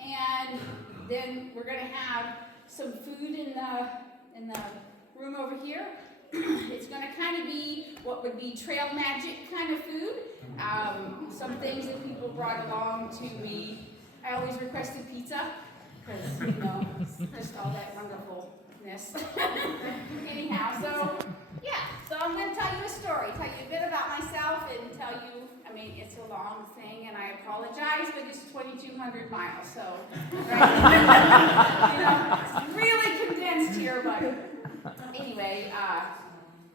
and then we're going to have some food in the room over here. It's going to kind of be what would be trail magic kind of food. Some things that people brought along to me. I always requested pizza because, you know, just all that wonderfulness. Anyhow, so yeah, so I'm going to tell you a story, tell you a bit about myself, and tell you, I mean, it's a long thing, and I apologize, but it's 2,200 miles, so, right? You know, it's really condensed here, but anyway,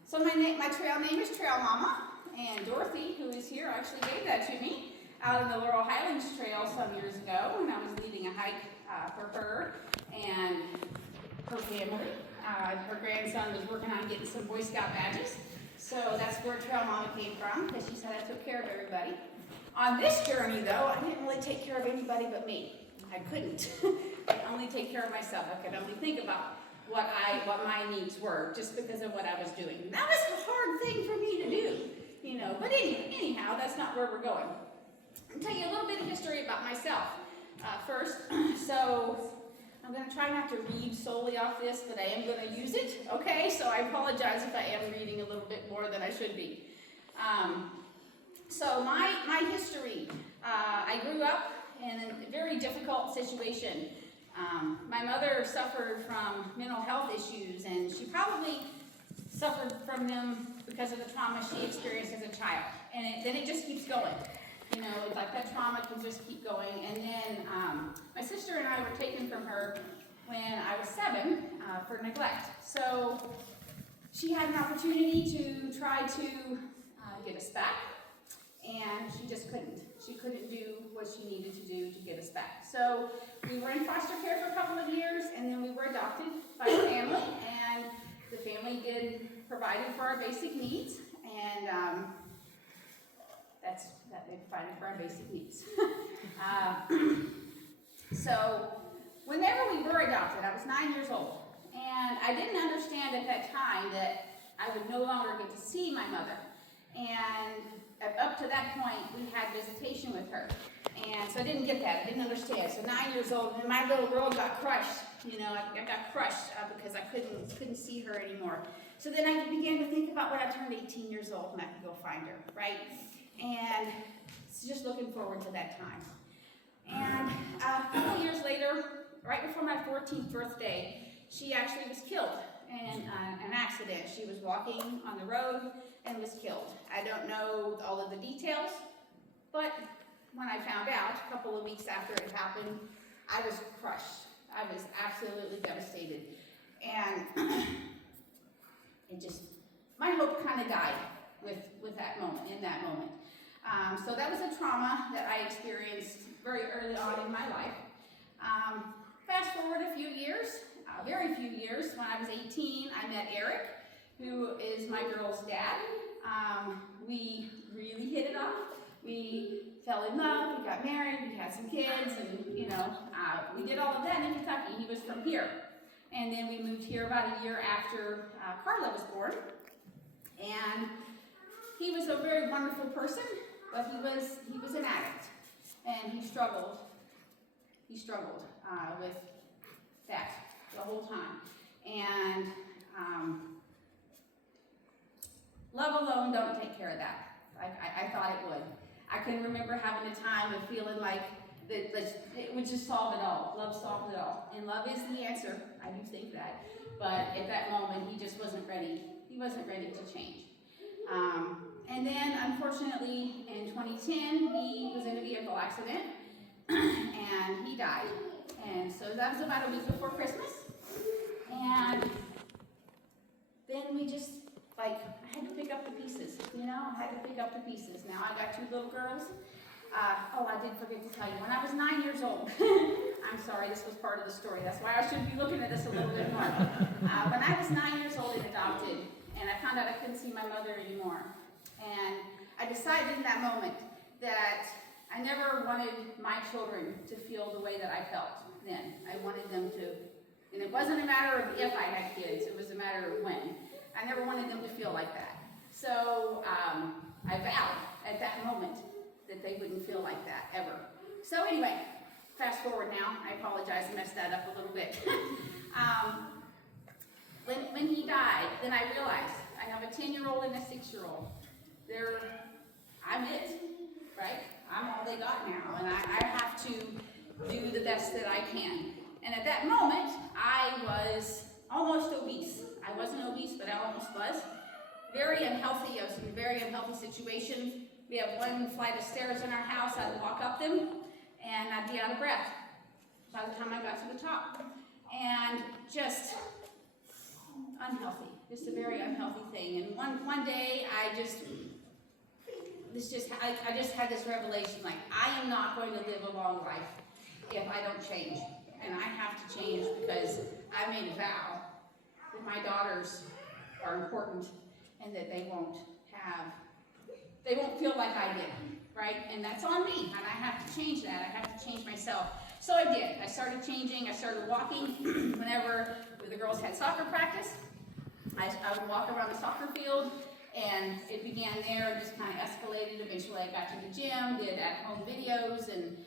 so my trail name is Trail Mama, and Dorothy, who is here, actually gave that to me out in the Laurel Highlands Trail some years ago when I was leading a hike for her and her family. Her grandson was working on getting some Boy Scout badges, so that's where Trail Mama came from, because she said I took care of everybody. On this journey, though, I didn't really take care of anybody but me. I couldn't. I could only take care of myself. I could only think about what my needs were, just because of what I was doing. And that was a hard thing for me to do, you know. But anyhow, that's not where we're going. I'll tell you a little bit of history about myself first. So I'm going to try not to read solely off this, but I am going to use it, okay? So I apologize if I am reading a little bit more than I should be. So my history, I grew up in a very difficult situation. My mother suffered from mental health issues, and she probably suffered from them because of the trauma she experienced as a child. And then it just keeps going. You know, it's like that trauma can just keep going. And then my sister and I were taken from her when I was 7 for neglect. So she had an opportunity to try to get us back, and she just couldn't. She couldn't do what she needed to do to get us back. So we were in foster care for a couple of years, and then we were adopted by a family, and the family provided for our basic needs, and they provided for our basic needs. So whenever we were adopted, I was 9 years old, and I didn't understand at that time that I would no longer get to see my mother. And up to that point, we had visitation with her. And so I didn't get that. I didn't understand. So 9 years old, and my little world got crushed. You know, I got crushed because I couldn't see her anymore. So then I began to think about when I turned 18 years old and I could go find her, right? And just looking forward to that time. And a couple years later, right before my 14th birthday, she actually was killed in an accident. She was walking on the road and was killed. I don't know all of the details, but when I found out a couple of weeks after it happened, I was crushed. I was absolutely devastated. And my hope kind of died with that moment, in that moment. So that was a trauma that I experienced very early on in my life. Fast forward a few years, very few years, when I was 18, I met Eric, who is my girl's dad. We really hit it off. We fell in love, we got married, we had some kids, and you know, we did all of that in Kentucky. He was from here. And then we moved here about a year after Carla was born. And he was a very wonderful person, but he was an addict, and he struggled with that the whole time. And love alone don't take care of that. I thought it would. I can remember having a time of feeling like that it would just solve it all. Love solved it all. And love is the answer. I do think that. But at that moment, he just wasn't ready. He wasn't ready to change. And then, unfortunately, in 2010, he was in a vehicle accident, and he died. And so that was about a week before Christmas. And then we just, I had to pick up the pieces, you know? I had to pick up the pieces. Now, I got 2 little girls. I did forget to tell you, when I was 9 years old, I'm sorry, this was part of the story. That's why I should be looking at this a little bit more. When I was 9 years old and adopted, and I found out I couldn't see my mother anymore, and I decided in that moment that I never wanted my children to feel the way that I felt then. I wanted them to, and it wasn't a matter of if I had kids, it was a matter of when. I never wanted them to feel like that. So I vowed at that moment that they wouldn't feel like that, ever. So anyway, fast forward now. I apologize, I messed that up a little bit. When he died, then I realized I have a 10-year-old and a 6-year-old. I'm it, right? I'm all they got now, and I have to do the best that I can. And at that moment, I was almost obese. I wasn't obese, but I almost was. Very unhealthy. I was in a very unhealthy situation. We have one flight of stairs in our house. I'd walk up them, and I'd be out of breath by the time I got to the top. And just unhealthy. Just a very unhealthy thing. And one day, I just had this revelation, like, I am not going to live a long life if I don't change. And I have to change because I made a vow that my daughters are important and that they won't feel like I did, right? And that's on me, and I have to change that. I have to change myself. So I did. I started changing. I started walking whenever the girls had soccer practice. I would walk around the soccer field, and it began there and just kind of escalated. Eventually I got to the gym, did at-home videos, and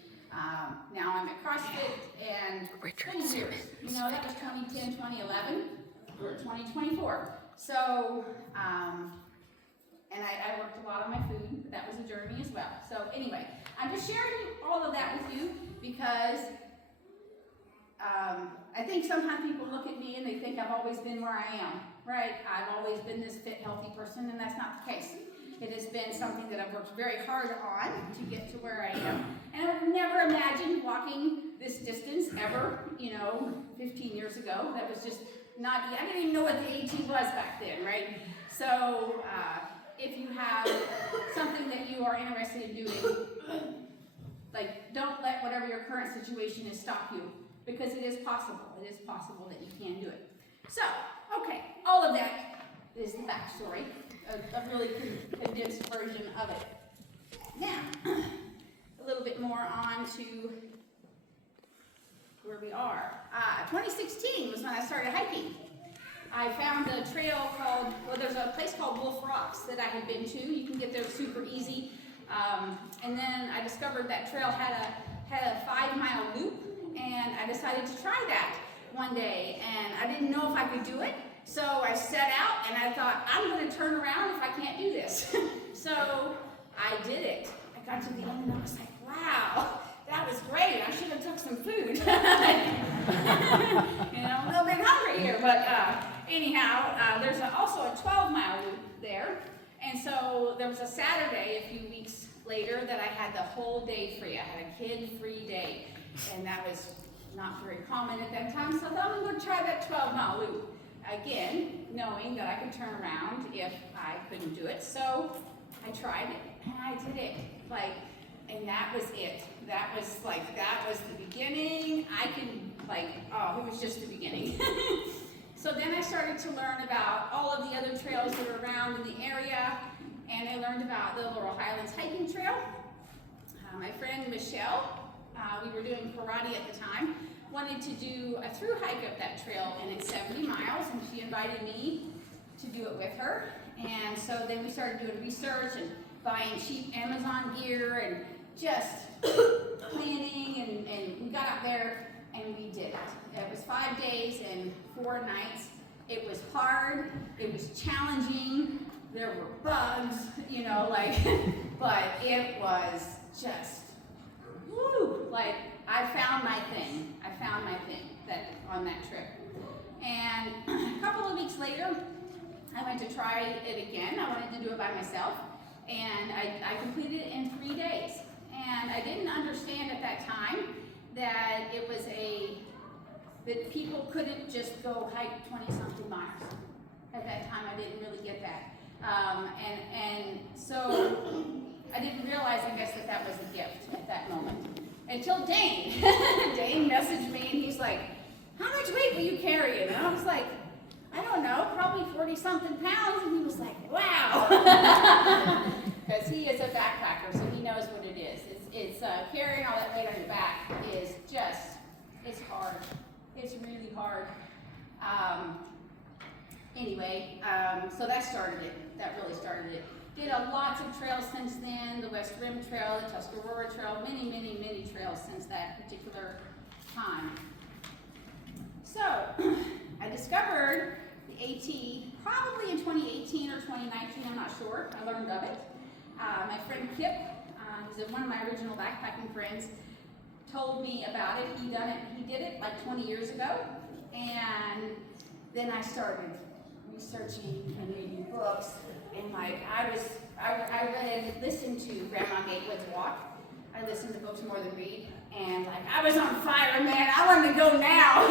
now I'm at CrossFit, and 20 years. You know, that was 2010, 2011, we're 2024. So, and I worked a lot on my food, but that was a journey as well. So anyway, I'm just sharing all of that with you because I think sometimes people look at me and they think I've always been where I am, right? I've always been this fit, healthy person, and that's not the case. It has been something that I've worked very hard on to get to where I am. And I would never imagine walking this distance ever, 15 years ago. That was just not, I didn't even know what the AT was back then, right? So if you have something that you are interested in doing, like, don't let whatever your current situation is stop you, because it is possible. It is possible that you can do it. So, okay, all of that is the backstory, a really condensed version of it. Now, a little bit more on to where we are. 2016 was when I started hiking. I found a trail called, there's a place called Wolf Rocks that I had been to. You can get there super easy. And then I discovered that trail had a 5-mile loop, and I decided to try that one day. And I didn't know if I could do it, so I set out and I thought, I'm going to turn around if I can't do this. So I did it. I got to the end and I was like, wow, that was great. I should have took some food. I'm a little bit hungry here, but anyhow, there's also a 12-mile loop there. And so there was a Saturday a few weeks later that I had the whole day free. I had a kid-free day, and that was not very common at that time, so I thought I'm going to try that 12-mile loop. Again, knowing that I could turn around if I couldn't do it. So I tried it, and I did it. And that was it. That was the beginning. It was just the beginning. So then I started to learn about all of the other trails that were around in the area, and I learned about the Laurel Highlands hiking trail. My friend Michelle, we were doing karate at the time, wanted to do a through hike up that trail, and it's 70 miles, and she invited me to do it with her. And so then we started doing research and buying cheap Amazon gear and just planning, and we got out there and we did it. It was 5 days and 4 nights. It was hard, it was challenging, there were bugs, but it was just, woo, I found my thing that on that trip. And a couple of weeks later, I went to try it again. I wanted to do it by myself, and I completed it in 3 days. And I didn't understand at that time that it was that people couldn't just go hike 20-something miles. At that time, I didn't really get that. And so I didn't realize, I guess, that was a gift at that moment. Until Dane. Dane messaged me, and he's like, how much weight were you carrying? And I was like, I don't know, probably 40-something pounds. And he was like, wow. Because he is a backpacker, so he knows what it is. It's carrying all that weight on your back is just, it's hard. It's really hard. Anyway, so that started it. That really started it. Did lots of trails since then, the West Rim Trail, the Tuscarora Trail, many, many, many trails since that particular time. So, I discovered the AT probably in 2018 or 2019, I'm not sure. I learned of it. My friend Kip, who's one of my original backpacking friends, told me about it. He did it like 20 years ago, and then I started researching and reading books, and like I listened to Grandma Gatewood's Walk. I listened to books more than read, and like I was on fire, man. I wanted to go now,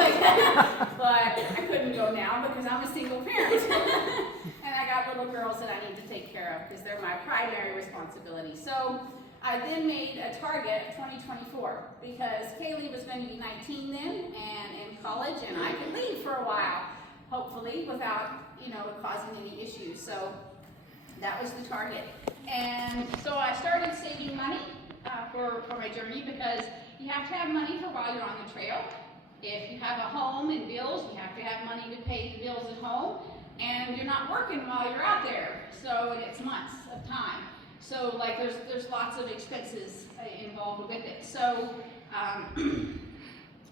but I couldn't go now because I'm a single parent, and I got little girls that I need to take care of because they're my primary responsibility. So I then made a target of 2024 because Kaylee was going to be 19 then and in college, and I could leave for a while, hopefully, without causing any issues. So that was the target. And so I started saving money for my journey because you have to have money for while you're on the trail. If you have a home and bills, you have to have money to pay the bills at home, and you're not working while you're out there. So it's months of time. So like there's lots of expenses involved with it. So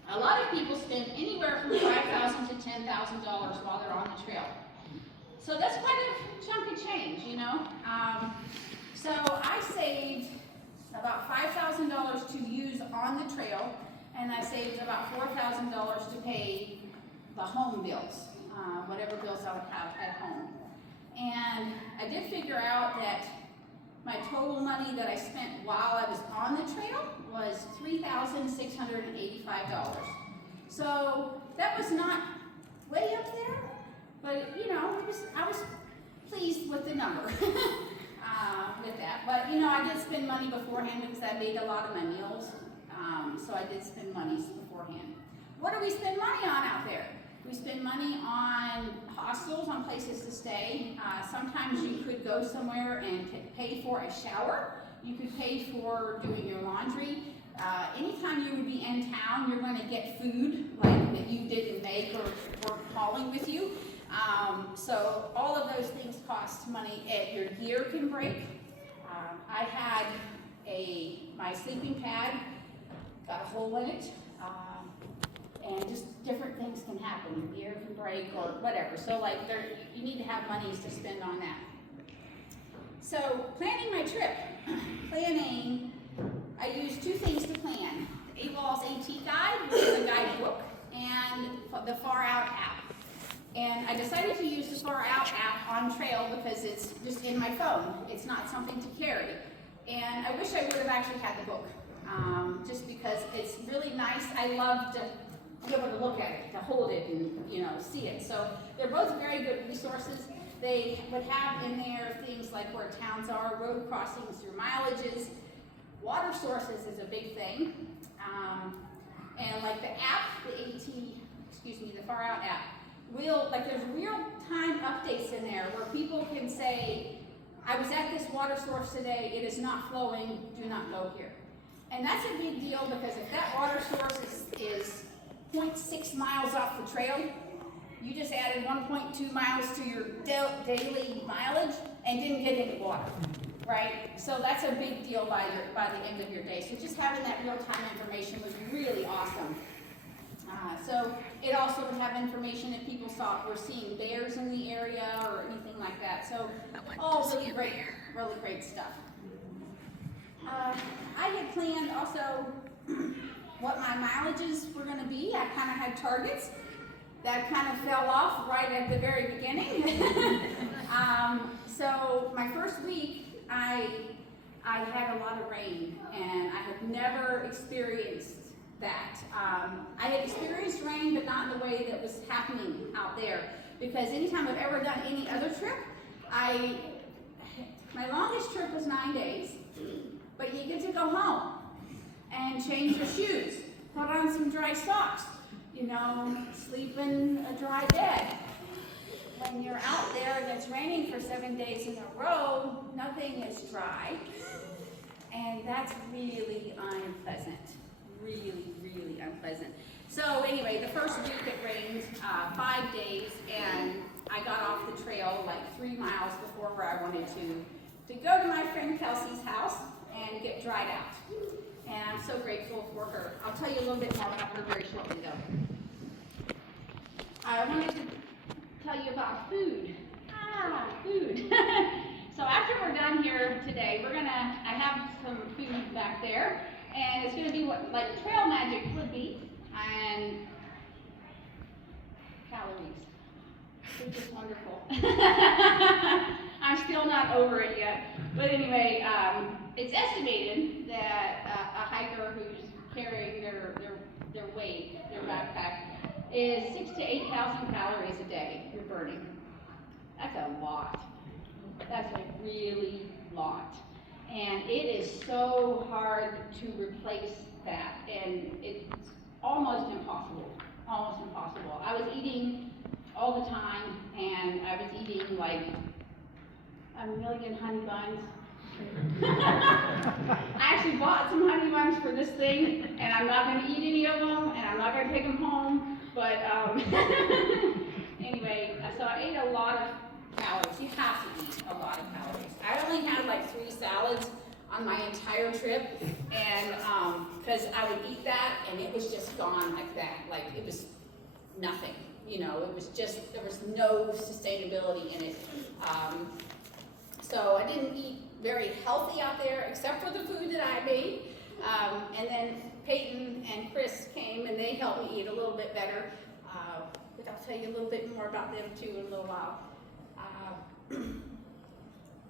a lot of people spend anywhere from $5,000 to $10,000 while they're on the trail. So that's quite a chunk of change, So I saved about $5,000 to use on the trail, and I saved about $4,000 to pay the home bills, whatever bills I would have at home. And I did figure out that my total money that I spent while I was on the trail was $3,685. So that was not way up there, but I was pleased with the number with that. But I did spend money beforehand because I made a lot of my meals, so I did spend money beforehand. What do we spend money on out there? We spend money on hostels, on places to stay. Sometimes you could go somewhere and pay for a shower. You could pay for doing your laundry. Anytime you would be in town, you're going to get food like that you didn't make or hauling with you. So all of those things cost money. Your gear can break. I had my sleeping pad got a hole in it. And just different things can happen. The gear can break or whatever. So you need to have monies to spend on that. So planning my trip. I used two things to plan. AWOL's AT Guide, which is a guidebook, and the Far Out app. And I decided to use the Far Out app on trail because it's just in my phone. It's not something to carry. And I wish I would have actually had the book, just because it's really nice. I love to be able to look at it, to hold it and see it. So they're both very good resources. They would have in there things like where towns are, road crossings through mileages. Water sources is a big thing. And like the app, the Far Out app, there's real-time updates in there where people can say, I was at this water source today, it is not flowing, do not go here. And that's a big deal because if that water source is 0.6 miles off the trail, you just added 1.2 miles to your daily mileage and didn't get any water, right? So that's a big deal by the end of your day. So just having that real-time information was really awesome. So it also would have information if people were seeing bears in the area or anything like that. So all really great stuff. I had planned also what my mileages were going to be. I kind of had targets that kind of fell off right at the very beginning. So my first week, I had a lot of rain, and I had never experienced that. I had experienced rain, but not in the way that was happening out there. Because anytime I've ever done any other trip, my longest trip was 9 days, but you get to go home and change your shoes, put on some dry socks, sleep in a dry bed. When you're out there and it's raining for 7 days in a row, nothing is dry, and that's really unpleasant. Really, really unpleasant. So anyway, the first week it rained 5 days, and I got off the trail like 3 miles before where I wanted to to go to my friend Kelsey's house and get dried out. And I'm so grateful for her. I'll tell you a little bit more about her very shortly though. I wanted to tell you about food. Food. So after we're done here today, I have some food back there, and it's gonna be what like trail magic would be, and calories. It's just wonderful. I'm still not over it yet, but anyway, it's estimated that a hiker who's carrying their weight, their backpack, is 6,000 to 8,000 calories a day you're burning. That's a lot. That's a really lot. And it is so hard to replace that, and it's almost impossible. Almost impossible. I was eating all the time, and I was eating like a million honey buns. I actually bought some honey buns for this thing, and I'm not going to eat any of them, and I'm not going to take them home, but anyway, so I ate a lot of calories. You have to eat a lot of calories. I only had like 3 salads on my entire trip, and because I would eat that, and it was just gone like that. Like, it was nothing. You know, it was just, there was no sustainability in it. So I didn't eat very healthy out there, except for the food that I made. And then Peyton and Chris came, and they helped me eat a little bit better. But I'll tell you a little bit more about them too in a little while.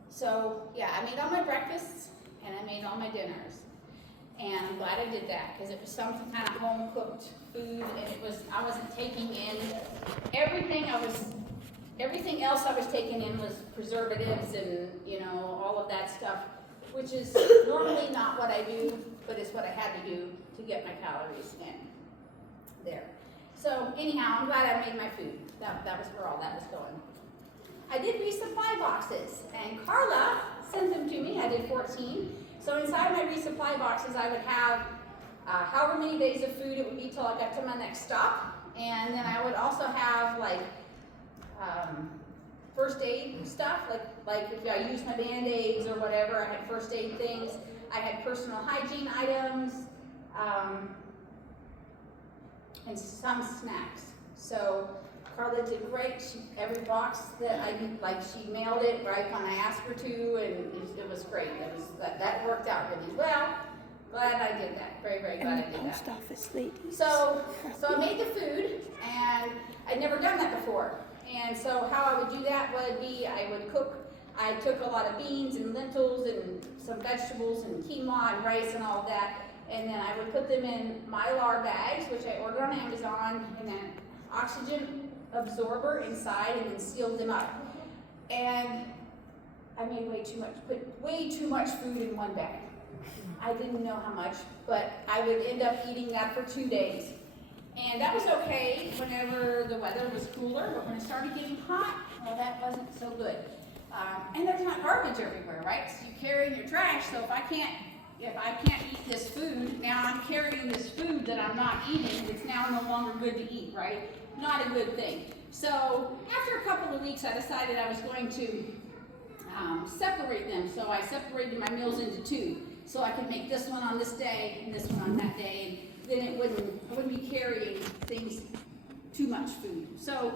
So yeah, I made all my breakfasts, and I made all my dinners. And I'm glad I did that, because it was some kind of home-cooked food, and I wasn't taking in everything else I was taking in was preservatives and, you know, all of that stuff, which is normally not what I do, but it's what I had to do to get my calories in there. So anyhow, I'm glad I made my food. That was where all that was going. I did resupply boxes, and Carla sent them to me. I did 14. So inside my resupply boxes, I would have however many days of food it would be till I got to my next stop. And then I would also have like first aid stuff, like if I used my Band-Aids or whatever, I had first aid things. I had personal hygiene items, and some snacks. So Carla did great. Every box that I did, like, she mailed it right when I asked her to, and it was great. That worked out really well. Glad I did that. Very, very glad I did that. Post office ladies. So I made the food, and I'd never done that before. And so how I would do that would be I would cook. I took a lot of beans and lentils and some vegetables and quinoa and rice and all of that, and then I would put them in Mylar bags, which I ordered on Amazon, and then oxygen absorber inside, and then sealed them up. And I made put way too much food in one bag. I didn't know how much, but I would end up eating that for 2 days. And that was okay whenever the weather was cooler, but when it started getting hot, well, that wasn't so good. And there's not garbage everywhere, right? So you carry your trash, so if I can't eat this food, now I'm carrying this food that I'm not eating, it's now no longer good to eat, right? Not a good thing. So after a couple of weeks, I decided I was going to separate them. So I separated my meals into 2. So I could make this one on this day and this one on that day, and then I wouldn't be carrying things, too much food. So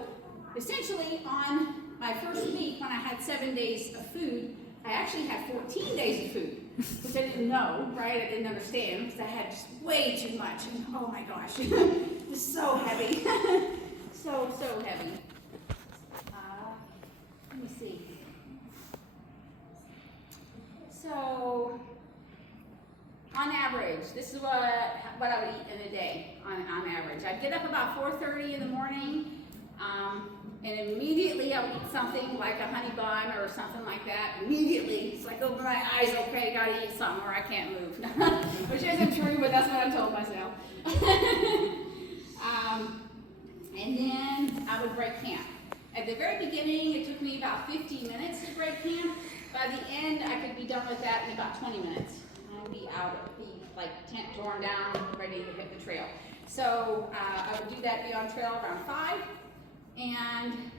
essentially on my first week, when I had 7 days of food, I actually had 14 days of food, which I didn't know, right? I didn't understand, because I had just way too much, and oh my gosh, it was so heavy, so heavy. Let me see. So, on average, this is what I would eat in a day, on average. I'd get up about 4:30 in the morning, and immediately I would eat something like a honey bun or something like that. Immediately, it's like, open my eyes, okay, gotta eat something or I can't move. Which isn't true, but that's what I told myself. And then I would break camp. At the very beginning, it took me about 15 minutes to break camp. By the end, I could be done with that in about 20 minutes. I'd be out, tent torn down, ready to hit the trail. So I would do that, be on trail around 5. And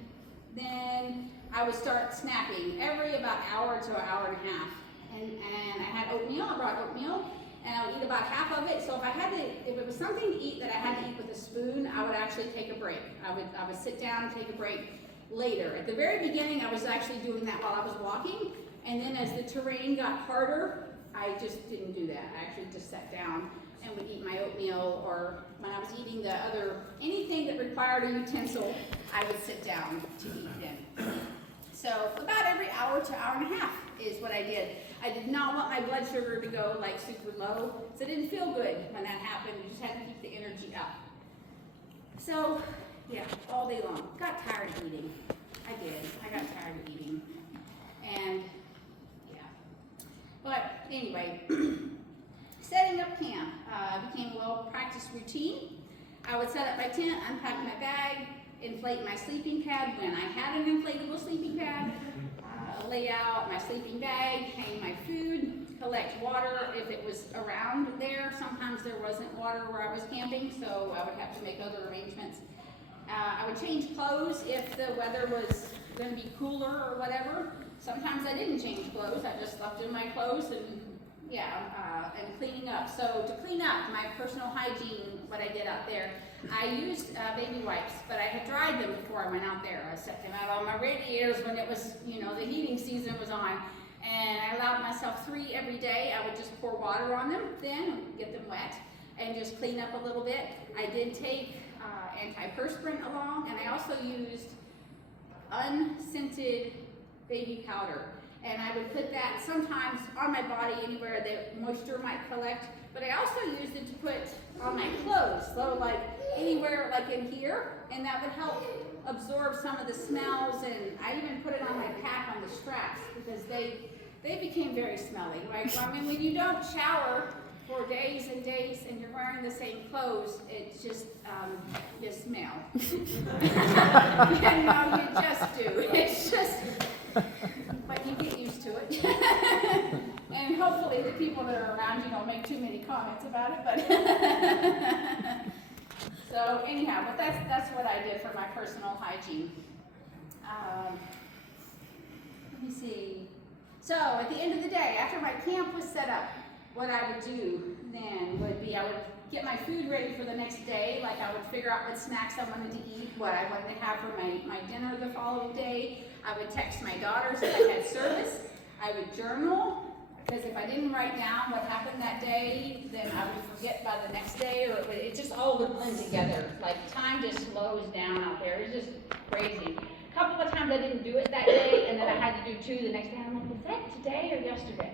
then I would start snapping every about hour to an hour and a half. And I had oatmeal, I brought oatmeal, and I would eat about half of it. So if it was something to eat that I had to eat with a spoon, I would actually take a break. I would sit down and take a break later. At the very beginning, I was actually doing that while I was walking, and then as the terrain got harder, I just didn't do that. I actually just sat down and would eat my oatmeal, or when I was eating anything that required a utensil, I would sit down to eat then. So about every hour to hour and a half is what I did. I did not want my blood sugar to go like super low, so it didn't feel good when that happened. You just had to keep the energy up. So yeah, all day long. Got tired of eating. I did. I got tired of eating. And yeah. But anyway, setting up camp became a well-practiced routine. I would set up my tent, unpack my bag, inflate my sleeping pad when I had an inflatable sleeping pad, lay out my sleeping bag, hang my food, collect water if it was around there. Sometimes there wasn't water where I was camping, so I would have to make other arrangements. I would change clothes if the weather was going to be cooler or whatever. Sometimes I didn't change clothes. I just left in my clothes and and cleaning up. So to clean up my personal hygiene, what I did out there, I used baby wipes, but I had dried them before I went out there. I set them out on my radiators when it was, the heating season was on, and I allowed myself 3 every day. I would just pour water on them then, get them wet, and just clean up a little bit. I did take antiperspirant along, and I also used unscented baby powder. And I would put that sometimes on my body anywhere that moisture might collect, but I also used it to put on my clothes, so like anywhere like in here, and that would help absorb some of the smells. And I even put it on my pack on the straps because they became very smelly, right? I mean, when you don't shower for days and days and you're wearing the same clothes, it's just, you smell. You just do. It's just, but you get used to it. And hopefully the people that are around you don't make too many comments about it, but so anyhow, but that's what I did for my personal hygiene. Let me see. So at the end of the day, after my camp was set up, what I would do then would be I would get my food ready for the next day. Like I would figure out what snacks I wanted to eat, what I wanted to have for my dinner the following day. I would text my daughters if I had service. I would journal, because if I didn't write down what happened that day, then I would forget by the next day, or it just all would blend together. Like time just slows down out there. It's just crazy. A couple of times I didn't do it that day, and then I had to do 2 the next day. I'm like, was that today or yesterday?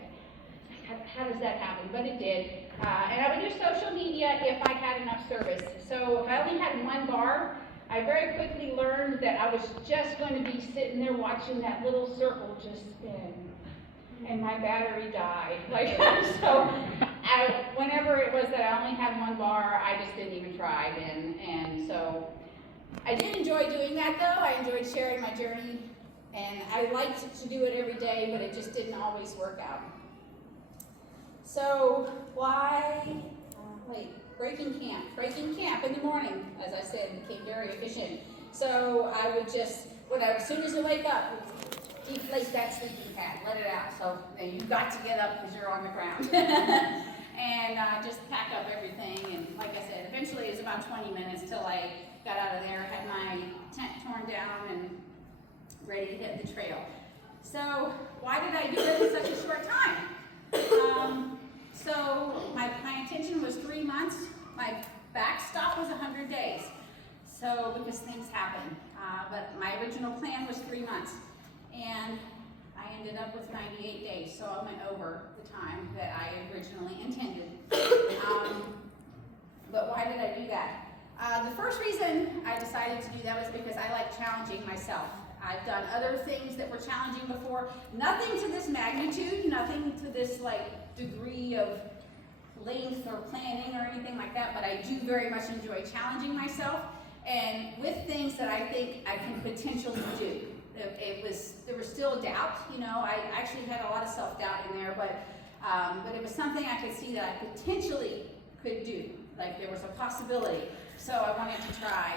How does that happen? But it did. And I would do social media if I had enough service. So if I only had 1 bar, I very quickly learned that I was just going to be sitting there watching that little circle just spin, and my battery died. Like, so whenever it was that I only had 1 bar, I just didn't even try then. And so I did enjoy doing that though. I enjoyed sharing my journey, and I liked to do it every day, but it just didn't always work out. So breaking camp in the morning, as I said, became very efficient. So I would just, as soon as I wake up, deflate that sleeping pad, let it out. So then you've got to get up because you're on the ground. And just pack up everything. And like I said, eventually it was about 20 minutes till I got out of there, had my tent torn down and ready to hit the trail. So why did I do it in such a short time? So my intention was 3 months. My backstop was 100 days. So because things happen. But my original plan was 3 months. And I ended up with 98 days. So I went over the time that I originally intended. But why did I do that? The first reason I decided to do that was because I like challenging myself. I've done other things that were challenging before. Nothing to this magnitude, nothing to this degree of length or planning or anything like that, but I do very much enjoy challenging myself and with things that I think I can potentially do. There was still doubt, I actually had a lot of self-doubt in there, but it was something I could see that I potentially could do. Like there was a possibility. So I wanted to try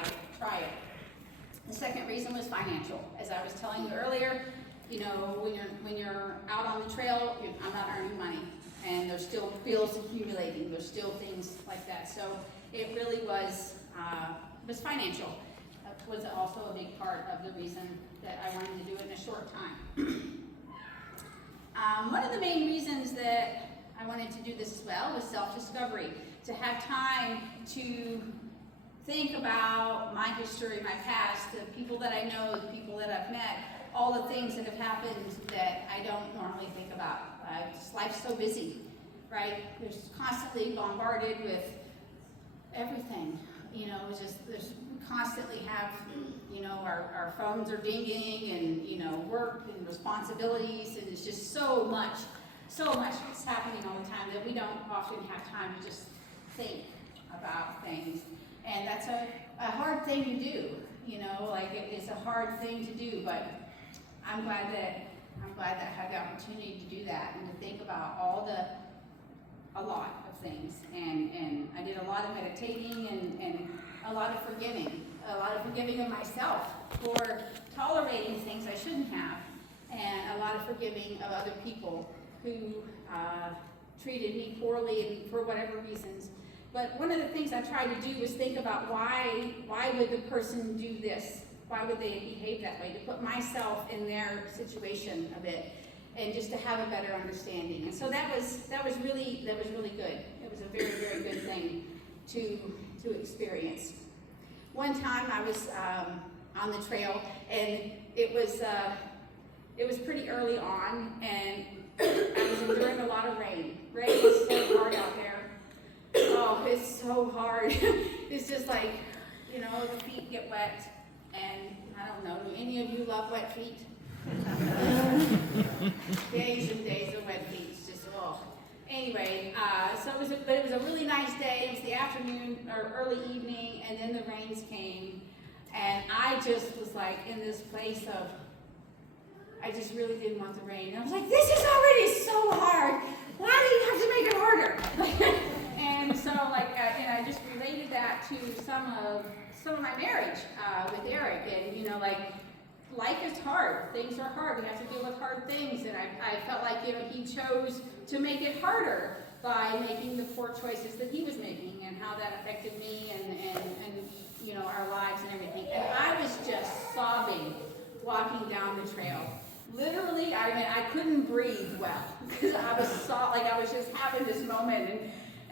it. The second reason was financial. As I was telling you earlier, you know, when you're out on the trail, I'm not earning money, and there's still bills accumulating. There's still things like that. So it really was financial. That was also a big part of the reason that I wanted to do it in a short time. One of the main reasons that I wanted to do this as well was self-discovery, to have time to think about my history, my past, the people that I know, the people that I've met, all the things that have happened that I don't normally think about. Life's so busy, right? There's constantly bombarded with everything. You know, there's constantly have, you know, our phones are dinging, and, you know, work and responsibilities, and it's just so much is happening all the time that we don't often have time to just think about things. And that's a hard thing to do, you know, like it's a hard thing to do, but I'm glad that I had the opportunity to do that and to think about a lot of things. And I did a lot of meditating and a lot of forgiving of myself for tolerating things I shouldn't have, and a lot of forgiving of other people who treated me poorly and for whatever reasons. But one of the things I tried to do was think about why would the person do this? Why would they behave that way? To put myself in their situation a bit, and just to have a better understanding. And so that was really good. It was a very, very good thing to experience. One time I was on the trail, and it was pretty early on, and I was enduring a lot of rain. Rain is so hard out there. Oh, it's so hard. It's just like, you know, the feet get wet, and I don't know, do any of you love wet feet? Days and days of wet feet. It's just, oh. Anyway, but it was a really nice day. It was the afternoon or early evening, and then the rains came, and I just was like in this place of, I just really didn't want the rain. And I was like, this is already so hard. Why do you have to make it harder? And so, and I just related that to some of my marriage with Eric, and you know, like, life is hard. Things are hard. We have to deal with hard things, and I felt like, you know, he chose to make it harder by making the poor choices that he was making, and how that affected me and you know, our lives and everything. And I was just sobbing walking down the trail. Literally, I mean, I couldn't breathe well because I was just having this moment,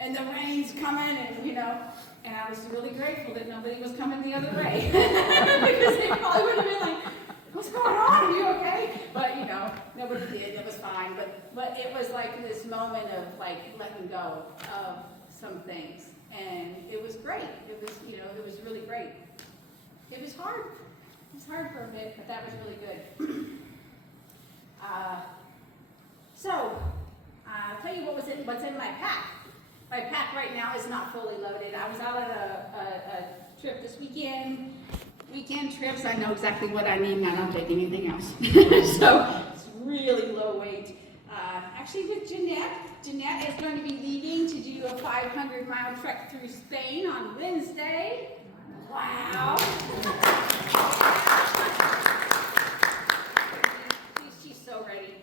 and the rain's coming, and you know, and I was really grateful that nobody was coming the other way because they probably would have been like, "What's going on? Are you okay?" But you know, nobody did. It was fine. But it was like this moment of like letting go of some things, and it was great. It was, you know, it was really great. It was hard. It was hard for a bit, but that was really good. I'll tell you what's in my pack. My pack right now is not fully loaded. I was out on a trip this weekend. Weekend trips, I know exactly what I need, and I don't take anything else. So it's really low weight. Actually with Jeanette. Jeanette is going to be leaving to do a 500-mile trek through Spain on Wednesday. Wow. She's so ready.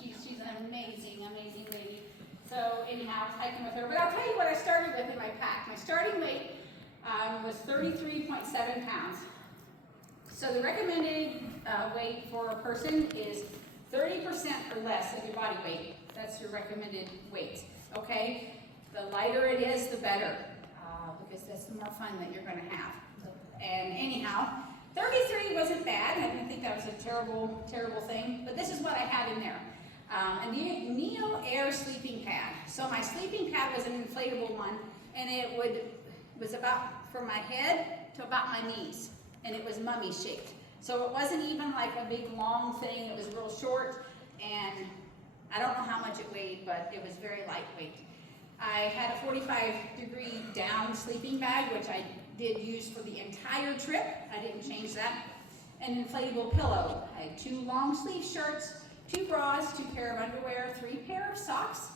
She's an amazing lady. So anyhow, I was hiking with her. But I'll tell you what I started with in my pack. My starting weight was 33.7 pounds. So the recommended weight for a person is 30% or less of your body weight. That's your recommended weight, okay? The lighter it is, the better, because that's the more fun that you're going to have. And anyhow, 33 wasn't bad. I didn't think that was a terrible thing, but this is what I had in there. A Neo Air sleeping pad. So my sleeping pad was an inflatable one, and it was about from my head to about my knees, and it was mummy shaped. So it wasn't even like a big long thing. It was real short, and I don't know how much it weighed, but it was very lightweight. I had a 45-degree down sleeping bag, which I did use for the entire trip. I didn't change that. An inflatable pillow. I had 2 long sleeve shirts, 2 bras, 2 pair of underwear, 3 pair of socks,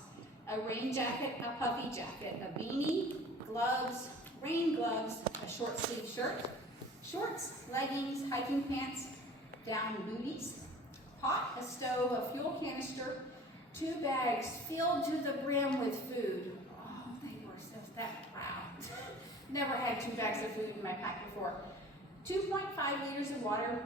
a rain jacket, a puffy jacket, a beanie, gloves, rain gloves, a short sleeve shirt, shorts, leggings, hiking pants, down booties, pot, a stove, a fuel canister, 2 bags filled to the brim with food. Oh, they were so that, wow. Never had 2 bags of food in my pack before. 2.5 liters of water,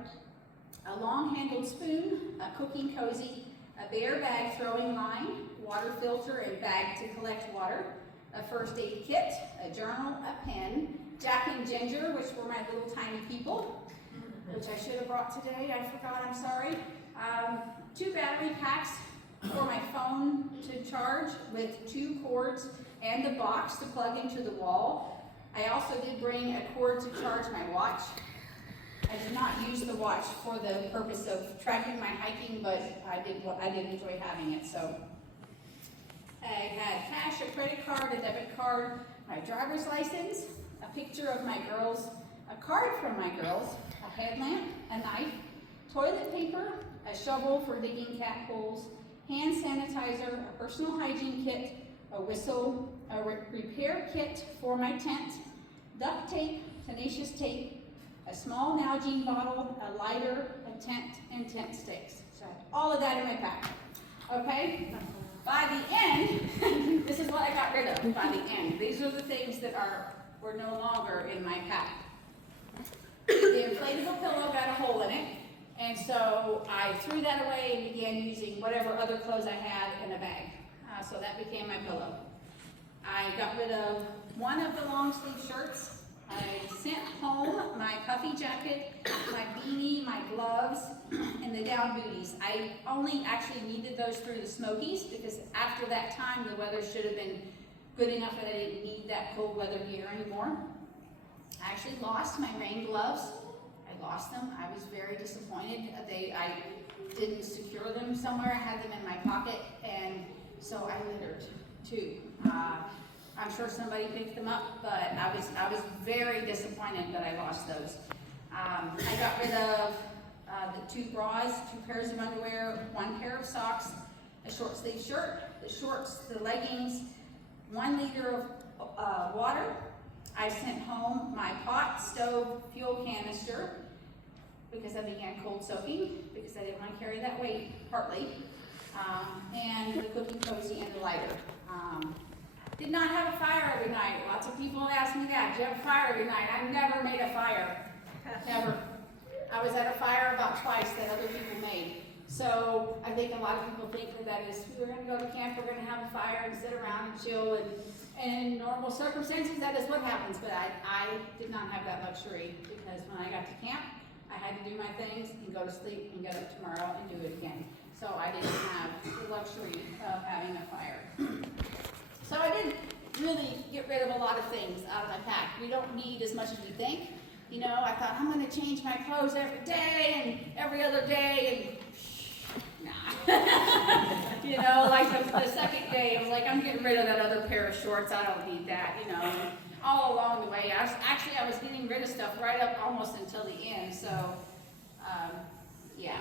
a long-handled spoon, a cooking cozy, a bare bag throwing line, water filter and bag to collect water, a first aid kit, a journal, a pen, Jack and Ginger, which were my little tiny people, which I should have brought today. I forgot, I'm sorry. 2 battery packs for my phone to charge with 2 cords and the box to plug into the wall. I also did bring a cord to charge my watch. I did not use the watch for the purpose of tracking my hiking, but I did enjoy having it. So I had cash, a credit card, a debit card, my driver's license, a picture of my girls, a card from my girls, a headlamp, a knife, toilet paper, a shovel for digging cat holes, hand sanitizer, a personal hygiene kit, a whistle, a repair kit for my tent, duct tape, tenacious tape, a small Nalgene bottle, a lighter, a tent, and tent stakes. So I had all of that in my pack. Okay? By the end, this is what I got rid of by the end. These are the things that were no longer in my pack. The inflatable pillow got a hole in it, and so I threw that away and began using whatever other clothes I had in a bag. So that became my pillow. I got rid of one of the long sleeve shirts. I sent home my puffy jacket, my beanie, my gloves, and the down booties. I only actually needed those through the Smokies because after that time the weather should have been good enough that I didn't need that cold weather gear anymore. I actually lost my rain gloves. I lost them. I was very disappointed. I didn't secure them somewhere. I had them in my pocket, and so I littered too. I'm sure somebody picked them up, but I was very disappointed that I lost those. I got rid of the 2 bras, 2 pairs of underwear, 1 pair of socks, a short sleeve shirt, the shorts, the leggings, 1 liter of water. I sent home my pot, stove, fuel canister because I began cold soaking because I didn't want to carry that weight, partly, and the cooking cozy and the lighter. Did not have a fire every night. Lots of people have asked me that. Do you have a fire every night? I never made a fire. Never. I was at a fire about twice that other people made. So I think a lot of people think that is, we're going to go to camp, we're going to have a fire and sit around and chill. And in normal circumstances, that is what happens. But I did not have that luxury because when I got to camp, I had to do my things and go to sleep and get up tomorrow and do it again. So I didn't have the luxury of having a fire. So I did really get rid of a lot of things out of my pack. We don't need as much as we think. You know, I thought I'm going to change my clothes every day and every other day, and nah. You know, like the second day, I was like, I'm getting rid of that other pair of shorts. I don't need that, you know. And all along the way, I was getting rid of stuff right up almost until the end. So, yeah.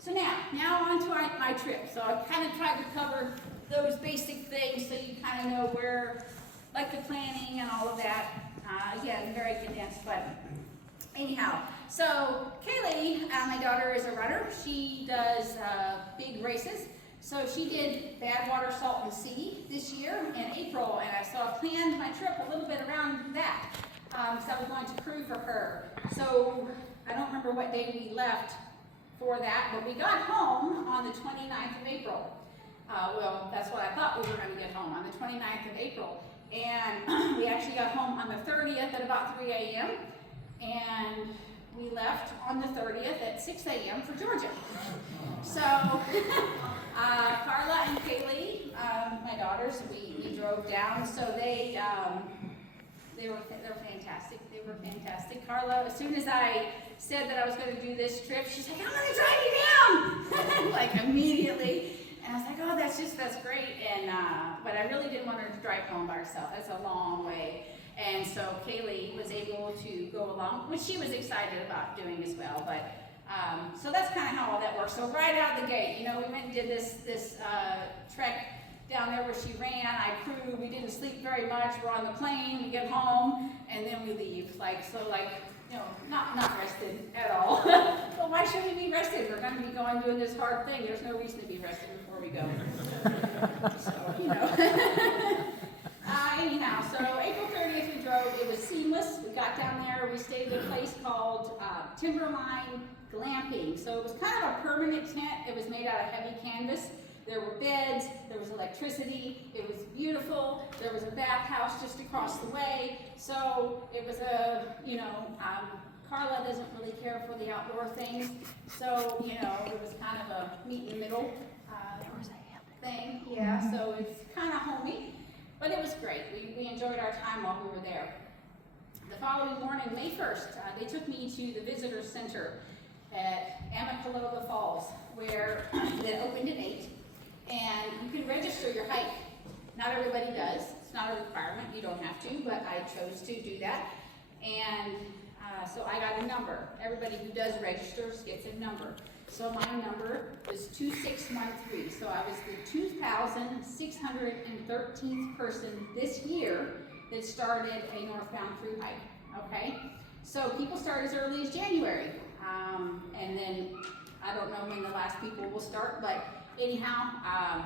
So now on to my trip. So I kind of tried to cover those basic things so you kind of know where, like the planning and all of that. Again, very condensed, but anyhow. So Kaylee, my daughter, is a runner. She does big races. So she did Badwater Salt and Sea this year in April, and so I planned my trip a little bit around that. So I was going to crew for her. So I don't remember what day we left for that, but we got home on the 29th of April. Well, that's what I thought we were going to get home, on the 29th of April. And we actually got home on the 30th at about 3 a.m. And we left on the 30th at 6 a.m. for Georgia. So Carla and Kaylee, my daughters, we drove down. So they're fantastic. They were fantastic. Carla, as soon as I said that I was going to do this trip, she's like, I'm going to drive you down, like immediately. And I was like, oh, that's great. And but I really didn't want her to drive home by herself. That's a long way. And so Kaylee was able to go along, which she was excited about doing as well. But so that's kind of how all that works. So right out the gate, you know, we went and did this trek down there where she ran. I crewed. We didn't sleep very much. We're on the plane. We get home, and then we leave. Not rested at all. Well, why should we be rested? We're going to be doing this hard thing. There's no reason to be rested before we go. So, anyhow, so April 30th we drove. It was seamless. We got down there. We stayed at a place called Timberline Glamping. So it was kind of a permanent tent. It was made out of heavy canvas. There were beds, there was electricity, it was beautiful, there was a bathhouse just across the way, so it was Carla doesn't really care for the outdoor things, so, it was kind of a meet in the middle thing, yeah, so it's kind of homey, but it was great. We enjoyed our time while we were there. The following morning, May 1st, they took me to the visitor center at Amicaloga Falls, where it opened at 8. And you can register your hike. Not everybody does. It's not a requirement. You don't have to, but I chose to do that. And so I got a number. Everybody who does registers gets a number. So my number was 2613. So I was the 2,613th person this year that started a northbound through hike. Okay? So people start as early as January. And then I don't know when the last people will start, but anyhow,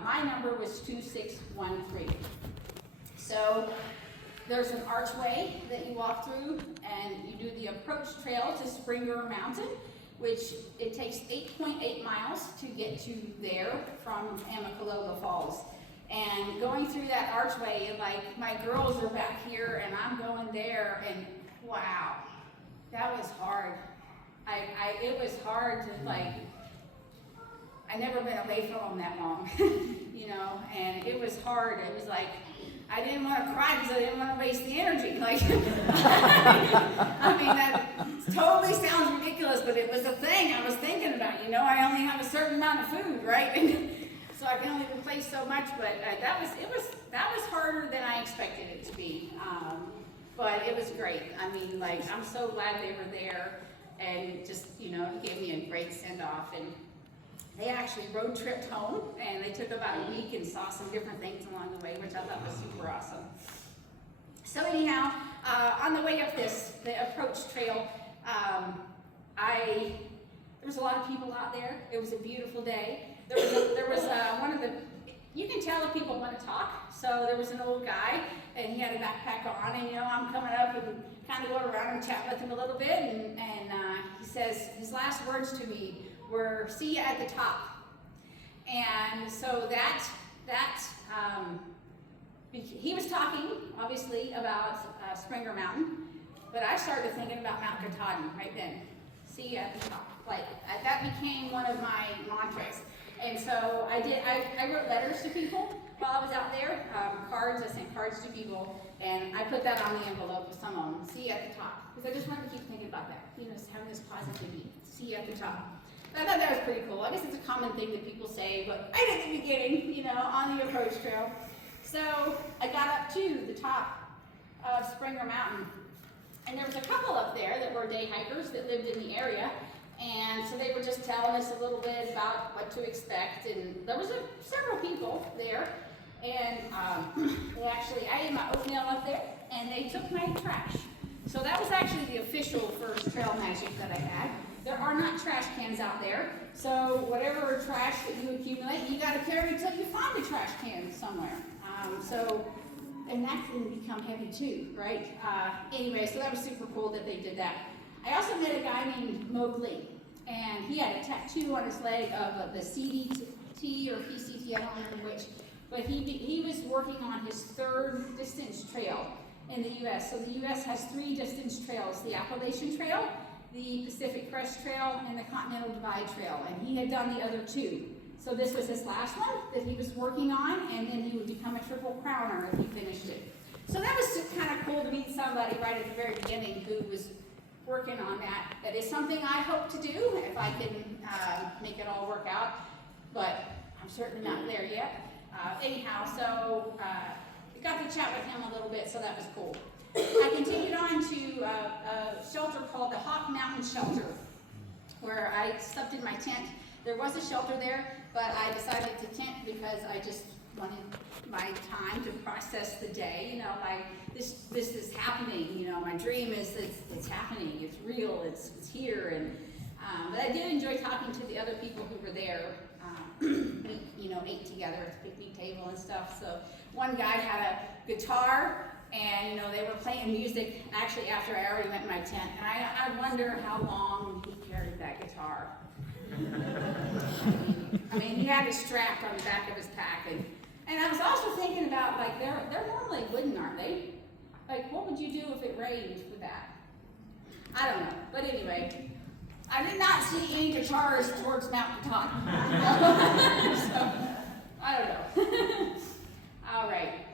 my number was 2613. So there's an archway that you walk through, and you do the approach trail to Springer Mountain, which it takes 8.8 miles to get to there from Amicaloga Falls. And going through that archway, my girls are back here, and I'm going there, and wow, that was hard. It was hard to I'd never been away from them that long, and it was hard. It was I didn't want to cry because I didn't want to waste the energy. That totally sounds ridiculous, but it was a thing I was thinking about. I only have a certain amount of food, right? So I can only replace so much, but that was harder than I expected it to be. But it was great. I'm so glad they were there, and just, he gave me a great send-off. And they actually road tripped home, and they took about a week and saw some different things along the way, which I thought was super awesome. So anyhow, on the way up the approach trail, there was a lot of people out there. It was a beautiful day. There was one of the, you can tell if people want to talk. So there was an old guy, and he had a backpack on, and I'm coming up and kind of going around and chat with him a little bit, and he says, his last words to me were, "See you at the top." And so he was talking, obviously, about Springer Mountain, but I started thinking about Mount Katahdin right then. See you at the top. That became one of my mantras. And so I wrote letters to people while I was out there, cards. I sent cards to people, and I put that on the envelope with some of them. See you at the top. Because I just wanted to keep thinking about that, having this positivity. See you at the top. I thought that was pretty cool. I guess it's a common thing that people say, but right at the beginning, on the approach trail. So I got up to the top of Springer Mountain, and there was a couple up there that were day hikers that lived in the area, and so they were just telling us a little bit about what to expect, and there was several people there, and I ate my oatmeal up there, and they took my trash. So that was actually the official first trail magic that I had. There are not trash cans out there, so whatever trash that you accumulate, you got to carry till you find a trash can somewhere. And that can become heavy too, right? Anyway, so that was super cool that they did that. I also met a guy named Mowgli, and he had a tattoo on his leg of the CDT or PCT, I don't remember which, but he was working on his third distance trail in the U.S. So the U.S. has 3 distance trails: the Appalachian Trail, the Pacific Crest Trail, and the Continental Divide Trail, and he had done the other 2. So this was his last one that he was working on, and then he would become a triple crowner if he finished it. So that was just kind of cool to meet somebody right at the very beginning who was working on that. That is something I hope to do if I can make it all work out, but I'm certainly not there yet. Anyhow, so I got to chat with him a little bit, so that was cool. I continued on to a shelter called the Hawk Mountain Shelter, where I slept in my tent. There was a shelter there, but I decided to tent because I just wanted my time to process the day, you know, like this is happening, you know, my dream is it's happening, it's real, it's here, and but I did enjoy talking to the other people who were there. We, you know, ate together at the picnic table and stuff. So one guy had a guitar, and you know, they were playing music actually after I already went in my tent, and I wonder how long he carried that guitar. I mean, he had it strapped on the back of his pack, and I was also thinking about, like, they're normally wooden, aren't they? Like, what would you do if it rained with that? I don't know, but anyway, I did not see any guitars towards Mount Cotton. So, I don't know. All right.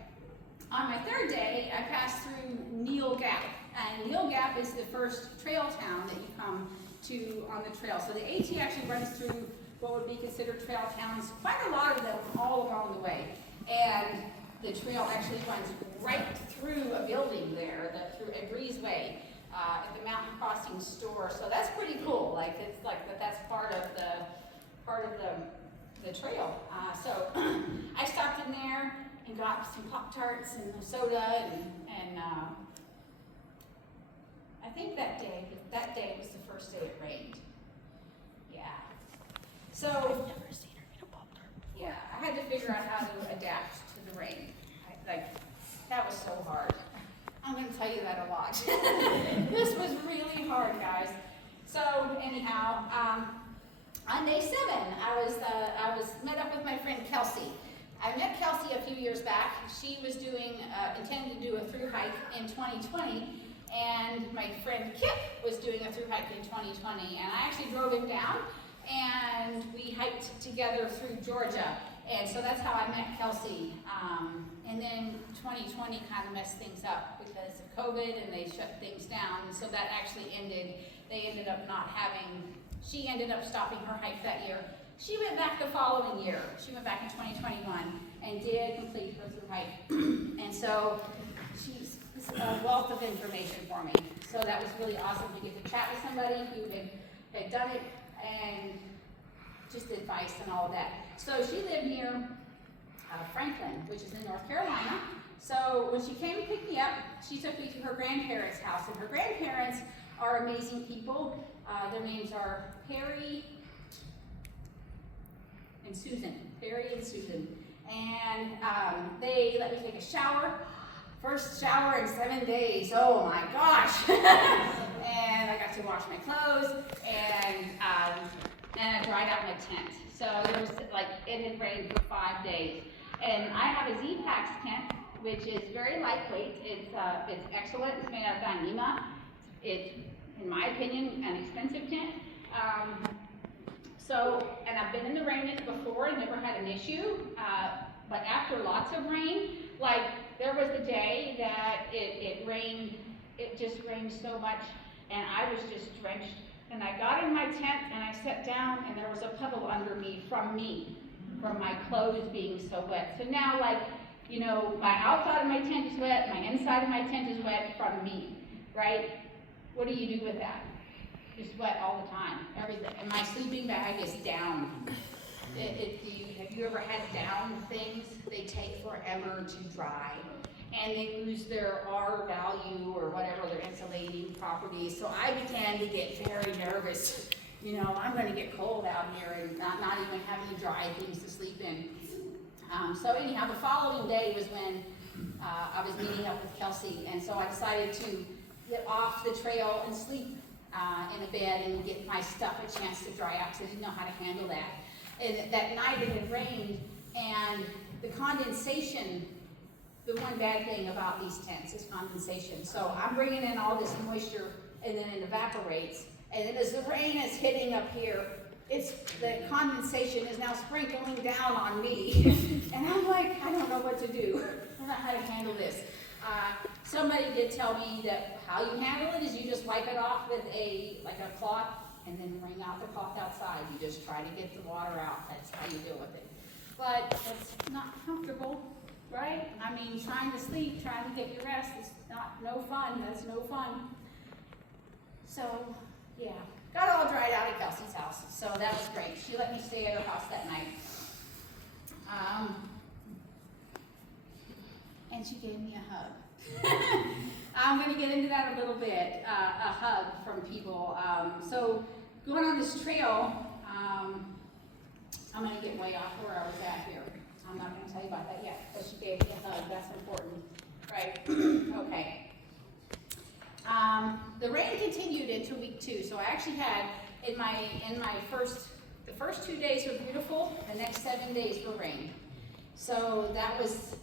On my third day, I passed through Neal Gap, and Neal Gap is the first trail town that you come to on the trail. So the AT actually runs through what would be considered trail towns, quite a lot of them all along the way. And the trail actually runs right through a building there, through a breezeway at the Mountain Crossing store. So that's pretty cool. Like, it's like that's part of the trail. So I stopped in there and got some Pop-Tarts and a soda, and I think that day was the first day it rained. Yeah. So I've never seen her eat a Pop-Tart. Yeah, I had to figure out how to adapt to the rain. That was so hard. I'm going to tell you that a lot. This was really hard, guys. So anyhow, on day 7, I was met up with my friend Kelsey. I met Kelsey a few years back. She was intended to do a thru hike in 2020, and my friend Kip was doing a thru hike in 2020, and I actually drove him down, and we hiked together through Georgia, and so that's how I met Kelsey. And then 2020 kind of messed things up because of COVID, and they shut things down, and so that actually ended. They ended up she ended up stopping her hike that year. She went back the following year. She went back in 2021 and did complete her thru hike. And so she's a wealth of information for me. So that was really awesome to get to chat with somebody who had done it, and just advice and all of that. So she lived near Franklin, which is in North Carolina. So when she came to pick me up, she took me to her grandparents' house. And her grandparents are amazing people. Their names are Perry and Susan. And they let me take a shower. First shower in 7 days. Oh my gosh. And I got to wash my clothes, and I dried out my tent. So there was, like, it had rained for 5 days. And I have a Z-Pax tent, which is very lightweight. It's excellent. It's made out of Dyneema. It's, in my opinion, an expensive tent. And I've been in the rain before and never had an issue. But after lots of rain, like, there was a day that it rained. It just rained so much, and I was just drenched. And I got in my tent and I sat down, and there was a puddle under me from my clothes being so wet. So now, like, you know, my outside of my tent is wet, my inside of my tent is wet from me, right? What do you do with that? Just wet all the time, everything. And my sleeping bag is down. Have you ever had down things? They take forever to dry, and they lose their R value or whatever, their insulating properties. So I began to get very nervous. You know, I'm going to get cold out here and not even having to dry things to sleep in. So anyhow, the following day was when I was meeting up with Kelsey, and so I decided to get off the trail and sleep in a bed and get my stuff a chance to dry out, because I didn't know how to handle that. And that night it had rained, and the condensation, the one bad thing about these tents is condensation. So I'm bringing in all this moisture, and then it evaporates. And then as the rain is hitting up here, the condensation is now sprinkling down on me. And I'm like, I don't know what to do. I don't know how to handle this. Somebody did tell me that how you handle it is you just wipe it off with a cloth, and then wring out the cloth outside. You just try to get the water out. That's how you deal with it. But that's not comfortable, right? I mean, trying to sleep, trying to get your rest is no fun. That's no fun. So, yeah, got all dried out at Kelsey's house. So that was great. She let me stay at her house that night. and she gave me a hug. I'm going to get into that a little bit, a hug from people. So going on this trail, I'm going to get way off where I was at here. I'm not going to tell you about that yet, but she gave me a hug. That's important, right? Okay. The rain continued into week 2, so I actually had in my the first 2 days were beautiful. The next 7 days were rain, so that was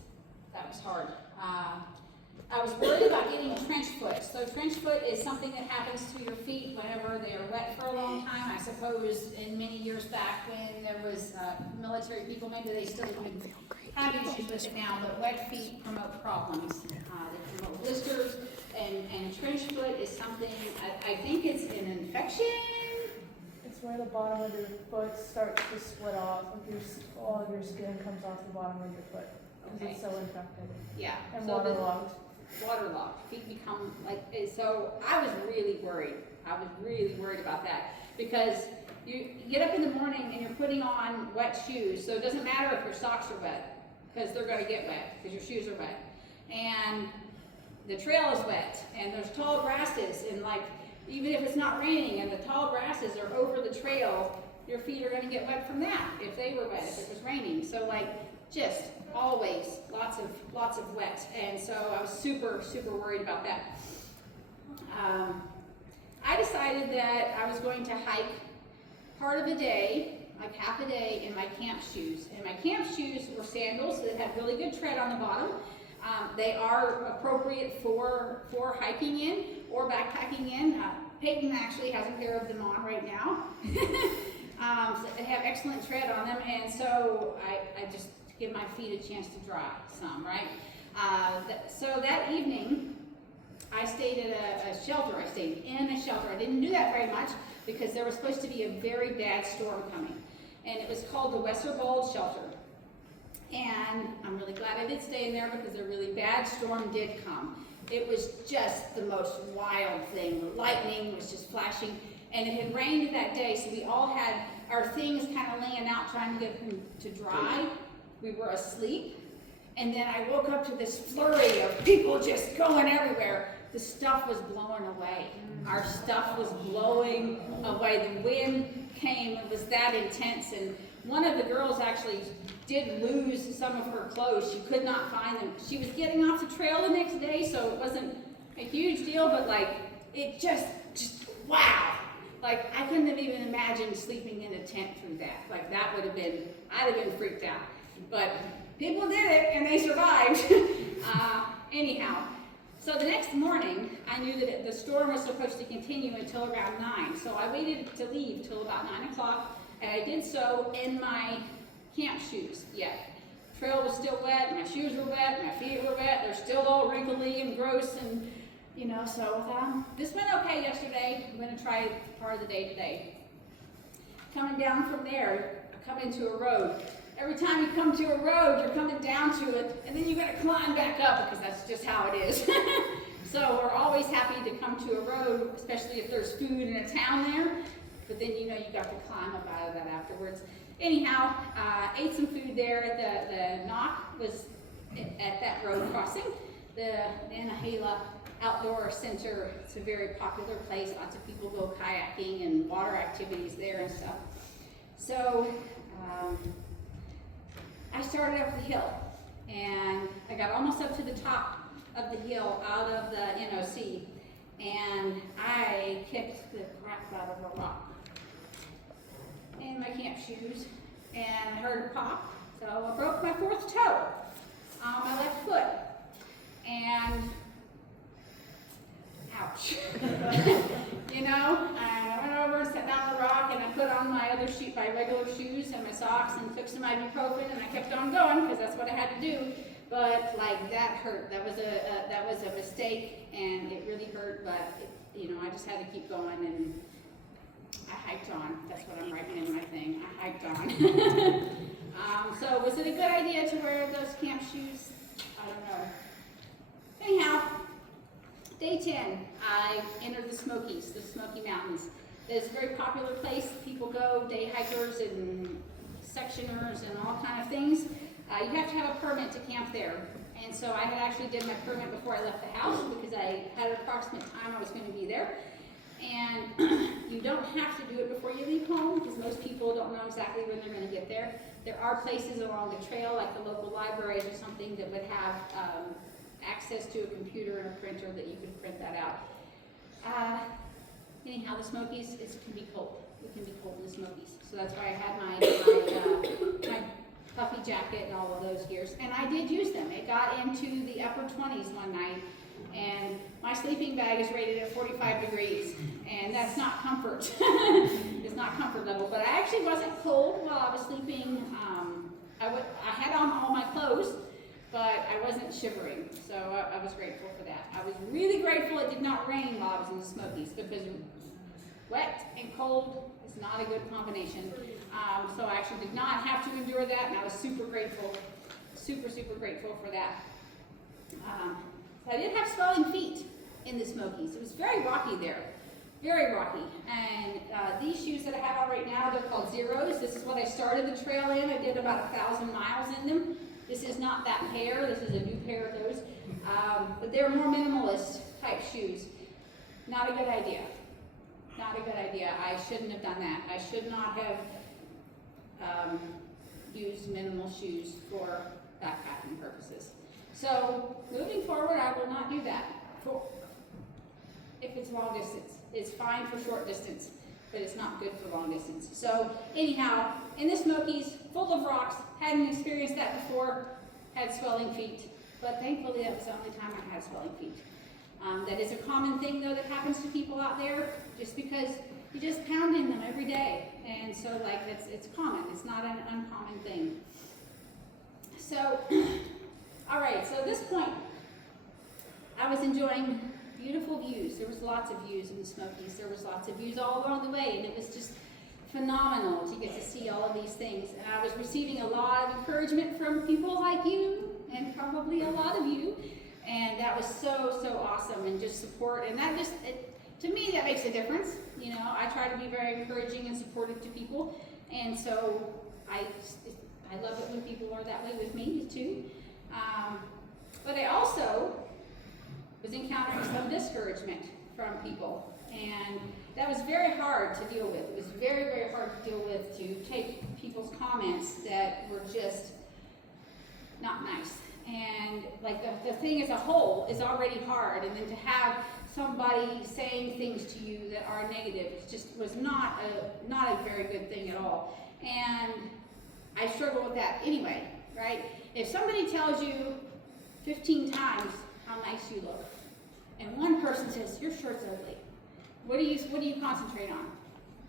hard. I was worried about getting trench foot. So trench foot is something that happens to your feet whenever they're wet for a long time. I suppose in many years back when there was military people, maybe they still would have issues with it now, but wet feet promote problems. They promote blisters, and trench foot is something, I think it's an infection. It's where the bottom of your foot starts to split off. Like all of your skin comes off the bottom of your foot because Okay. it's so infected. Yeah. And So waterlogged. Waterlogged. Feet become like, so I was really worried. I was really worried about that because you get up in the morning and you're putting on wet shoes, so it doesn't matter if your socks are wet because they're going to get wet because your shoes are wet. And the trail is wet and there's tall grasses, and like even if it's not raining and the tall grasses are over the trail, your feet are going to get wet from that if they were wet, if it was raining. So like just always lots of wet, and so I was super worried about that. I decided that I was going to hike part of the day, like half a day, in my camp shoes. And my camp shoes were sandals that had really good tread on the bottom. They are appropriate for hiking in or backpacking in. Peyton actually has a pair of them on right now. So they have excellent tread on them, and so I just give my feet a chance to dry some, right? So that evening, I stayed at a shelter. I stayed in a shelter. I didn't do that very much because there was supposed to be a very bad storm coming, and it was called the Westerbold Shelter. And I'm really glad I did stay in there because a really bad storm did come. It was just the most wild thing. The lightning was just flashing, and it had rained that day, so we all had our things kind of laying out trying to get them to dry. We were asleep, and then I woke up to this flurry of people just going everywhere. The stuff was blowing away. Our stuff was blowing away. The wind came, it was that intense, and one of the girls actually did lose some of her clothes. She could not find them. She was getting off the trail the next day, so it wasn't a huge deal, but like, it just wow. Like, I couldn't have even imagined sleeping in a tent through that. Like, that would have been, I'd have been freaked out. But people did it, and they survived. Anyhow, so the next morning, I knew that the storm was supposed to continue until around 9. So I waited to leave till about 9 o'clock, and I did so in my camp shoes. Yeah, trail was still wet, my shoes were wet, my feet were wet, they're still all wrinkly and gross, and you know, so this went okay yesterday. I'm going to try it part of the day today. Coming down from there, I come into a road. Every time you come to a road, you're coming down to it, and then you got to climb back up because that's just how it is. So we're always happy to come to a road, especially if there's food in a town there. But then you know you got to climb up out of that afterwards. Anyhow, ate some food there at the Knock was at that road crossing. The Nantahala Outdoor Center, it's a very popular place. Lots of people go kayaking and water activities there and stuff. So I started up the hill, and I got almost up to the top of the hill out of the NOC, and I kicked the crap out of a rock in my camp shoes, and I heard a pop, so I broke my 4th toe on my left foot, and ouch. You know, I went over and sat down on the rock, and I put on my other shoe, my regular shoes and my socks, and took some ibuprofen, and I kept on going because that's what I had to do. But like, that hurt. That was a mistake, and it really hurt. But you know, I just had to keep going, and I hiked on. That's what I'm writing in my thing. I hiked on. So was it a good idea to wear those camp shoes? I don't know. Anyhow, day 10, I entered the Smokies, the Smoky Mountains. It's a very popular place. People go, day hikers and sectioners and all kind of things. You have to have a permit to camp there. And so I had actually did my permit before I left the house because I had an approximate time I was going to be there. And you don't have to do it before you leave home because most people don't know exactly when they're going to get there. There are places along the trail, like the local libraries or something, that would have access to a computer and a printer that you could print that out. Anyhow, the Smokies, it can be cold. It can be cold in the Smokies. So that's why I had my puffy jacket and all of those gears. And I did use them. It got into the upper 20s one night. And my sleeping bag is rated at 45 degrees. And that's not comfort. It's not comfort level. But I actually wasn't cold while I was sleeping. I had on all my clothes, but I wasn't shivering. So I was grateful for that. I was really grateful it did not rain while I was in the Smokies because wet and cold is not a good combination. So I actually did not have to endure that, and I was super grateful, super grateful for that. So I did have swelling feet in the Smokies. It was very rocky there, very rocky. And these shoes that I have on right now, they're called Zeros. This is what I started the trail in. I did about 1,000 miles in them. This is not that pair. This is a new pair of those. But they're more minimalist type shoes. Not a good idea. Not a good idea. I shouldn't have done that. I should not have used minimal shoes for backpacking purposes. So moving forward, I will not do that. If it's long distance, it's fine for short distance, but it's not good for long distance. So anyhow, in the Smokies, full of rocks, hadn't experienced that before, had swelling feet, but thankfully that was the only time I had swelling feet. That is a common thing though that happens to people out there, just because you're just pounding them every day. And so like it's common, it's not an uncommon thing. So, all right, so at this point, I was enjoying beautiful views. There was lots of views in the Smokies. There was lots of views all along the way, and it was just phenomenal to get to see all of these things. And I was receiving a lot of encouragement from people like you, and probably a lot of you. And that was so awesome, and just support. And that just, to me, that makes a difference. You know, I try to be very encouraging and supportive to people. And so I love it when people are that way with me too. But I also was encountering some discouragement from people. And that was very hard to deal with. It was very hard to deal with, to take people's comments that were just not nice. And like the thing as a whole is already hard, and then to have somebody saying things to you that are negative just was not a very good thing at all. And I struggle with that anyway, right? If somebody tells you 15 times how nice you look, and one person says your shirt's ugly, what do you concentrate on?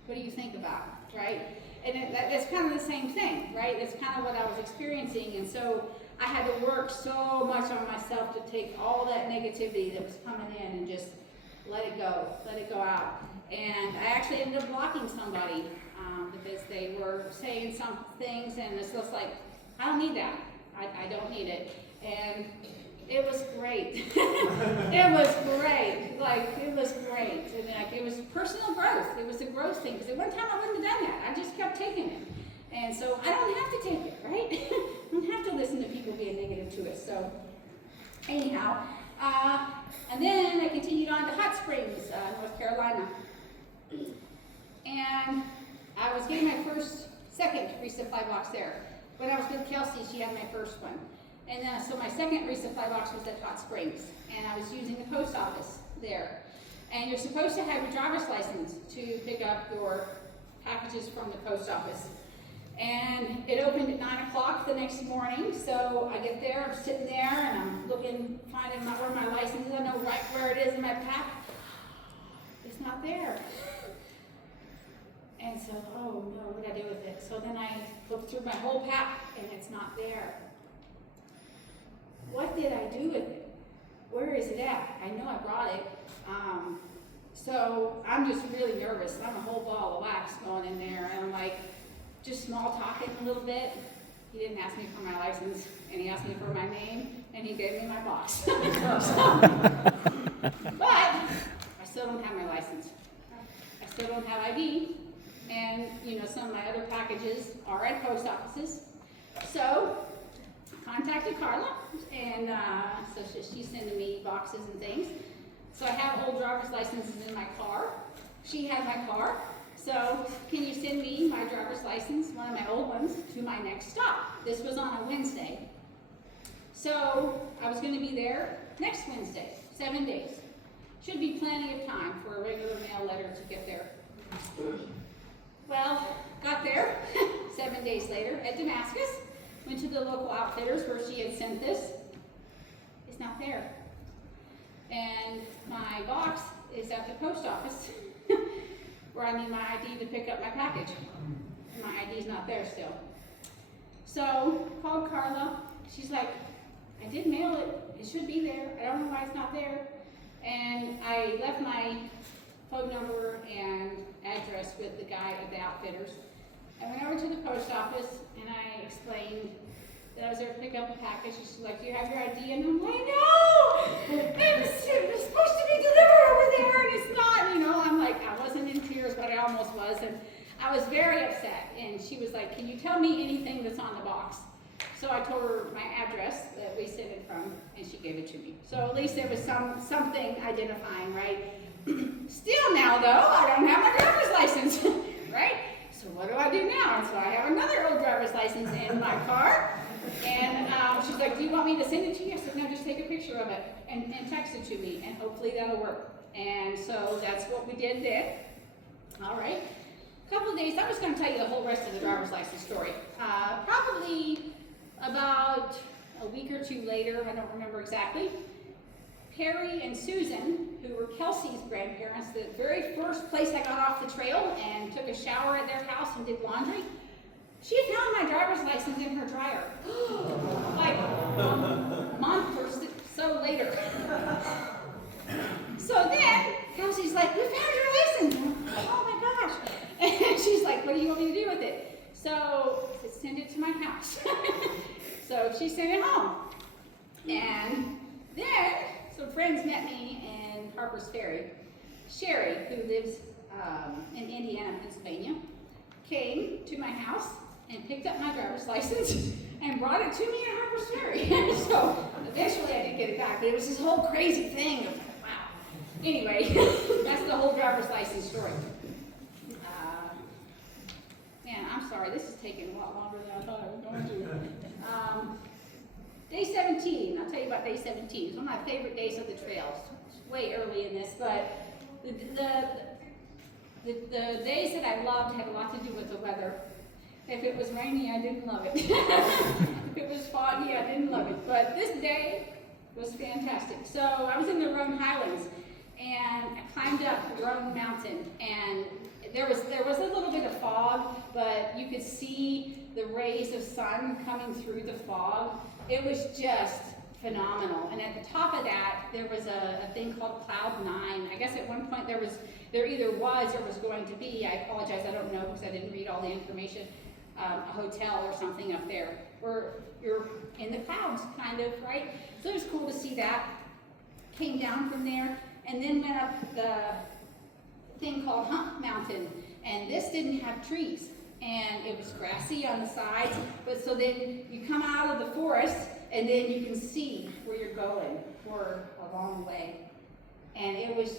What do you think about, right? And that's kind of the same thing, right? It's kind of what I was experiencing, and so I had to work so much on myself to take all that negativity that was coming in and just let it go out. And I actually ended up blocking somebody because they were saying some things, and it's just like, I don't need that. I don't need it. And it was great. It was great. Like, it was great. And like, it was personal growth. It was a growth thing. Because at one time I wouldn't have done that. I just kept taking it. And so I don't have to take it, right? I don't have to listen to people being negative to it. So anyhow, and then I continued on to Hot Springs, North Carolina. And I was getting my second resupply box there. When I was with Kelsey, she had my first one. And then, so my second resupply box was at Hot Springs. And I was using the post office there. And you're supposed to have your driver's license to pick up your packages from the post office. And it opened at 9 o'clock the next morning, so I get there, I'm sitting there, and I'm looking, finding where my license is. I know right where it is in my pack. It's not there. And so, oh no, what did I do with it? So then I looked through my whole pack, and it's not there. What did I do with it? Where is it at? I know I brought it. So I'm just really nervous. I'm a whole ball of wax going in there, and I'm like, just small talking a little bit. He didn't ask me for my license, and he asked me for my name, and he gave me my box. But I still don't have my license. I still don't have ID, and you know, some of my other packages are at post offices. So contacted Carla, and so she's sending me boxes and things. So I have old driver's licenses in my car. She has my car. So can you send me my driver's license, one of my old ones, to my next stop? This was on a Wednesday. So I was going to be there next Wednesday, 7 days. Should be plenty of time for a regular mail letter to get there. Well, got there 7 days later at Damascus, went to the local outfitters where she had sent this. It's not there. And my box is at the post office where I need my ID to pick up my package. And my ID is not there still. So called Carla. She's like, I did mail it. It should be there. I don't know why it's not there. And I left my phone number and address with the guy at the outfitters. I went over to the post office and I explained that I was there to pick up a package. She's like, do you have your ID? And I'm like, no! It was supposed to be delivered over there and it's not, you know. I'm like, I wasn't in tears, but I almost was. And I was very upset. And she was like, can you tell me anything that's on the box? So I told her my address that we sent it from, and she gave it to me. So at least there was something identifying, right? Still now, though, I don't have my driver's license, right? So what do I do now? And so I have another old driver's license in my car. And she's like, do you want me to send it to you? I said, no, just take a picture of it and text it to me, and hopefully that'll work. And so that's what we did then. All right. A couple of days, I'm just going to tell you the whole rest of the driver's license story. Probably about a week or two later, I don't remember exactly, Perry and Susan, who were Kelsey's grandparents, the very first place I got off the trail and took a shower at their house and did laundry, she found my driver's license in her dryer. Like a month or so later. So then, Kelsey's like, we found your license. And I'm like, oh my gosh. And she's like, what do you want me to do with it? So I said, send it to my house. So she sent it home. And then some friends met me in Harper's Ferry. Sherry, who lives in Indiana, Pennsylvania, came to my house and picked up my driver's license and brought it to me in Harper's Ferry. So eventually I did get it back, but it was this whole crazy thing of, wow. Anyway, that's the whole driver's license story. Man, I'm sorry, this is taking a lot longer than I thought it was going to. Day 17, I'll tell you about day 17. It's one of my favorite days of the trails. It's way early in this, but the days that I loved had a lot to do with the weather. If it was rainy, I didn't love it. If it was foggy, I didn't love it. But this day was fantastic. So I was in the Roan Highlands, and I climbed up Roan Mountain, and there was a little bit of fog, but you could see the rays of sun coming through the fog. It was just phenomenal. And at the top of that, there was a thing called Cloud 9. I guess at one point there either was or was going to be, I apologize, I don't know because I didn't read all the information, a hotel or something up there where you're in the clouds, kind of, right? So it was cool to see that. Came down from there and then went up the thing called Hump Mountain, and this didn't have trees, and it was grassy on the sides, but so then you come out of the forest and then you can see where you're going for a long way. And it was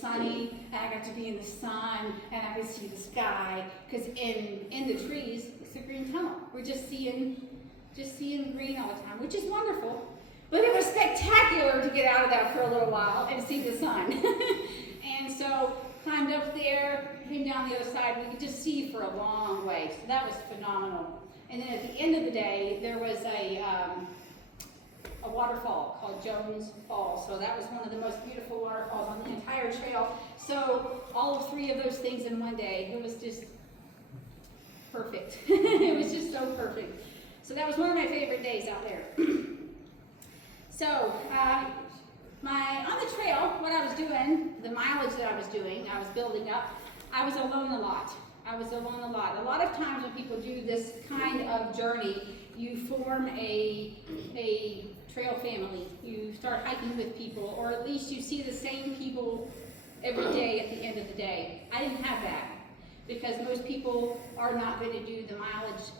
sunny, and I got to be in the sun, and I could see the sky, because in the trees, it's a green tunnel. We're just seeing green all the time, which is wonderful. But it was spectacular to get out of that for a little while and see the sun. And so climbed up there, came down the other side, we could just see for a long way. So that was phenomenal. And then at the end of the day, there was a waterfall called Jones Falls. So that was one of the most beautiful waterfalls on the entire trail. So all of three of those things in one day, it was just perfect. It was just so perfect. So that was one of my favorite days out there. So on the trail, what I was doing, the mileage that I was doing, I was building up, I was alone a lot. A lot of times when people do this kind of journey, you form a trail family. You start hiking with people, or at least you see the same people every day at the end of the day. I didn't have that, because most people are not going to do the mileage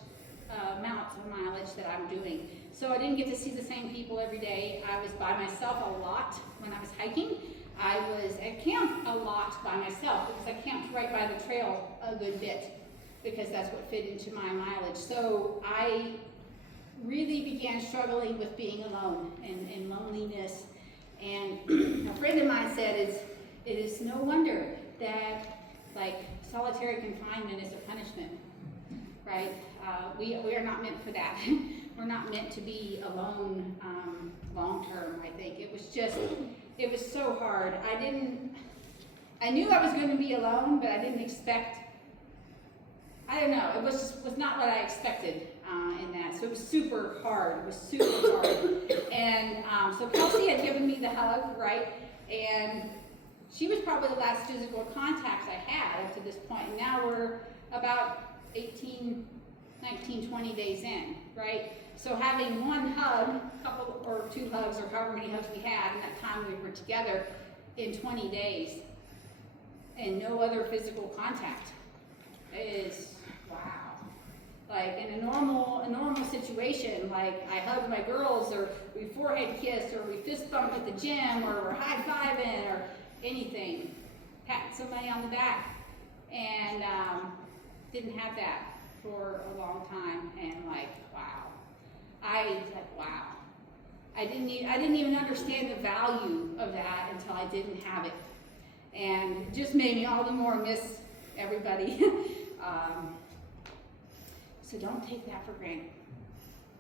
amount of mileage that I'm doing. So I didn't get to see the same people every day. I was by myself a lot when I was hiking. I was at camp a lot by myself because I camped right by the trail a good bit because that's what fit into my mileage. So I really began struggling with being alone and loneliness. And a friend of mine said, it is no wonder that like solitary confinement is a punishment, right? We are not meant for that. We're not meant to be alone long term, I think. It was so hard. I knew I was going to be alone, but I didn't expect, I don't know, it was not what I expected in that. So it was super hard. It was super hard. And so Kelsey had given me the hug, right? And she was probably the last physical contact I had up to this point. And now we're about 18, 19, 20 days in, right? So having one hug, couple or two hugs, or however many hugs we had in that time we were together in 20 days, and no other physical contact is wow. Like in a normal situation, like I hug my girls, or we forehead kiss, or we fist bump at the gym, or we're high-fiving, or anything, patting somebody on the back, and didn't have that for a long time, and like wow. I didn't even understand the value of that until I didn't have it, and it just made me all the more miss everybody. So don't take that for granted,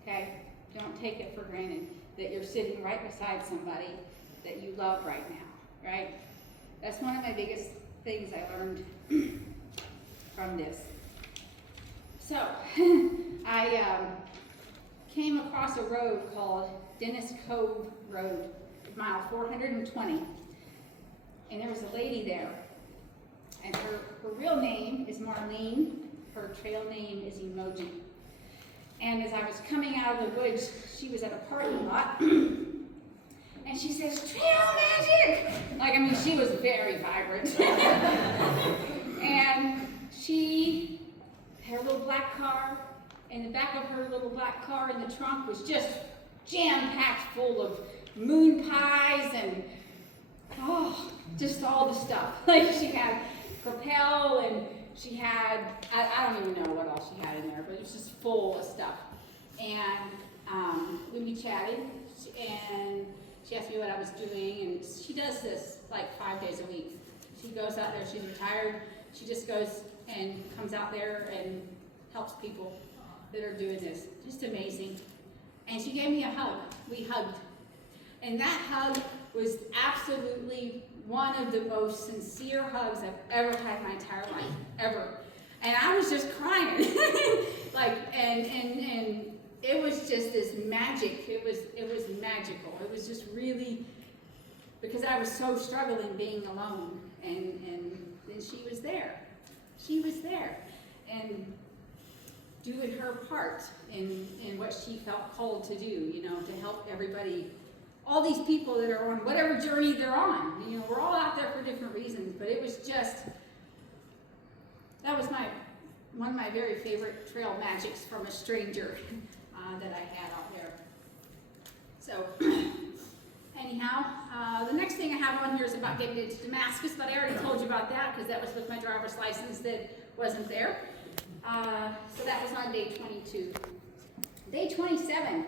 okay? Don't take it for granted that you're sitting right beside somebody that you love right now, right? That's one of my biggest things I learned from this. So I came across a road called Dennis Cove Road, mile 420, and there was a lady there, and her real name is Marlene. Her trail name is Emoji. And as I was coming out of the woods, she was at a parking lot, and she says, "Trail magic!" Like, I mean, she was very vibrant. And she had a little black car, and the back of her little black car in the trunk was just jam-packed full of moon pies and, just all the stuff. Like, she had Propel, and she had, I don't even know what else she had in there, but it was just full of stuff. And we chatted, and she asked me what I was doing, and she does this like 5 days a week. She goes out there, she's retired, she just goes and comes out there and helps people that are doing this. Just amazing. And she gave me a hug. We hugged. And that hug was absolutely one of the most sincere hugs I've ever had in my entire life, ever. And I was just crying. and it was just this magic. It was magical. It was just really, because I was so struggling being alone. And then she was there. She was there. And doing her part in what she felt called to do, to help everybody, all these people that are on whatever journey they're on. We're all out there for different reasons, but it was just, that was one of my very favorite trail magics from a stranger that I had out there. So, anyhow, the next thing I have on here is about getting into Damascus, but I already told you about that because that was with my driver's license that wasn't there. So that was on day 22. Day 27,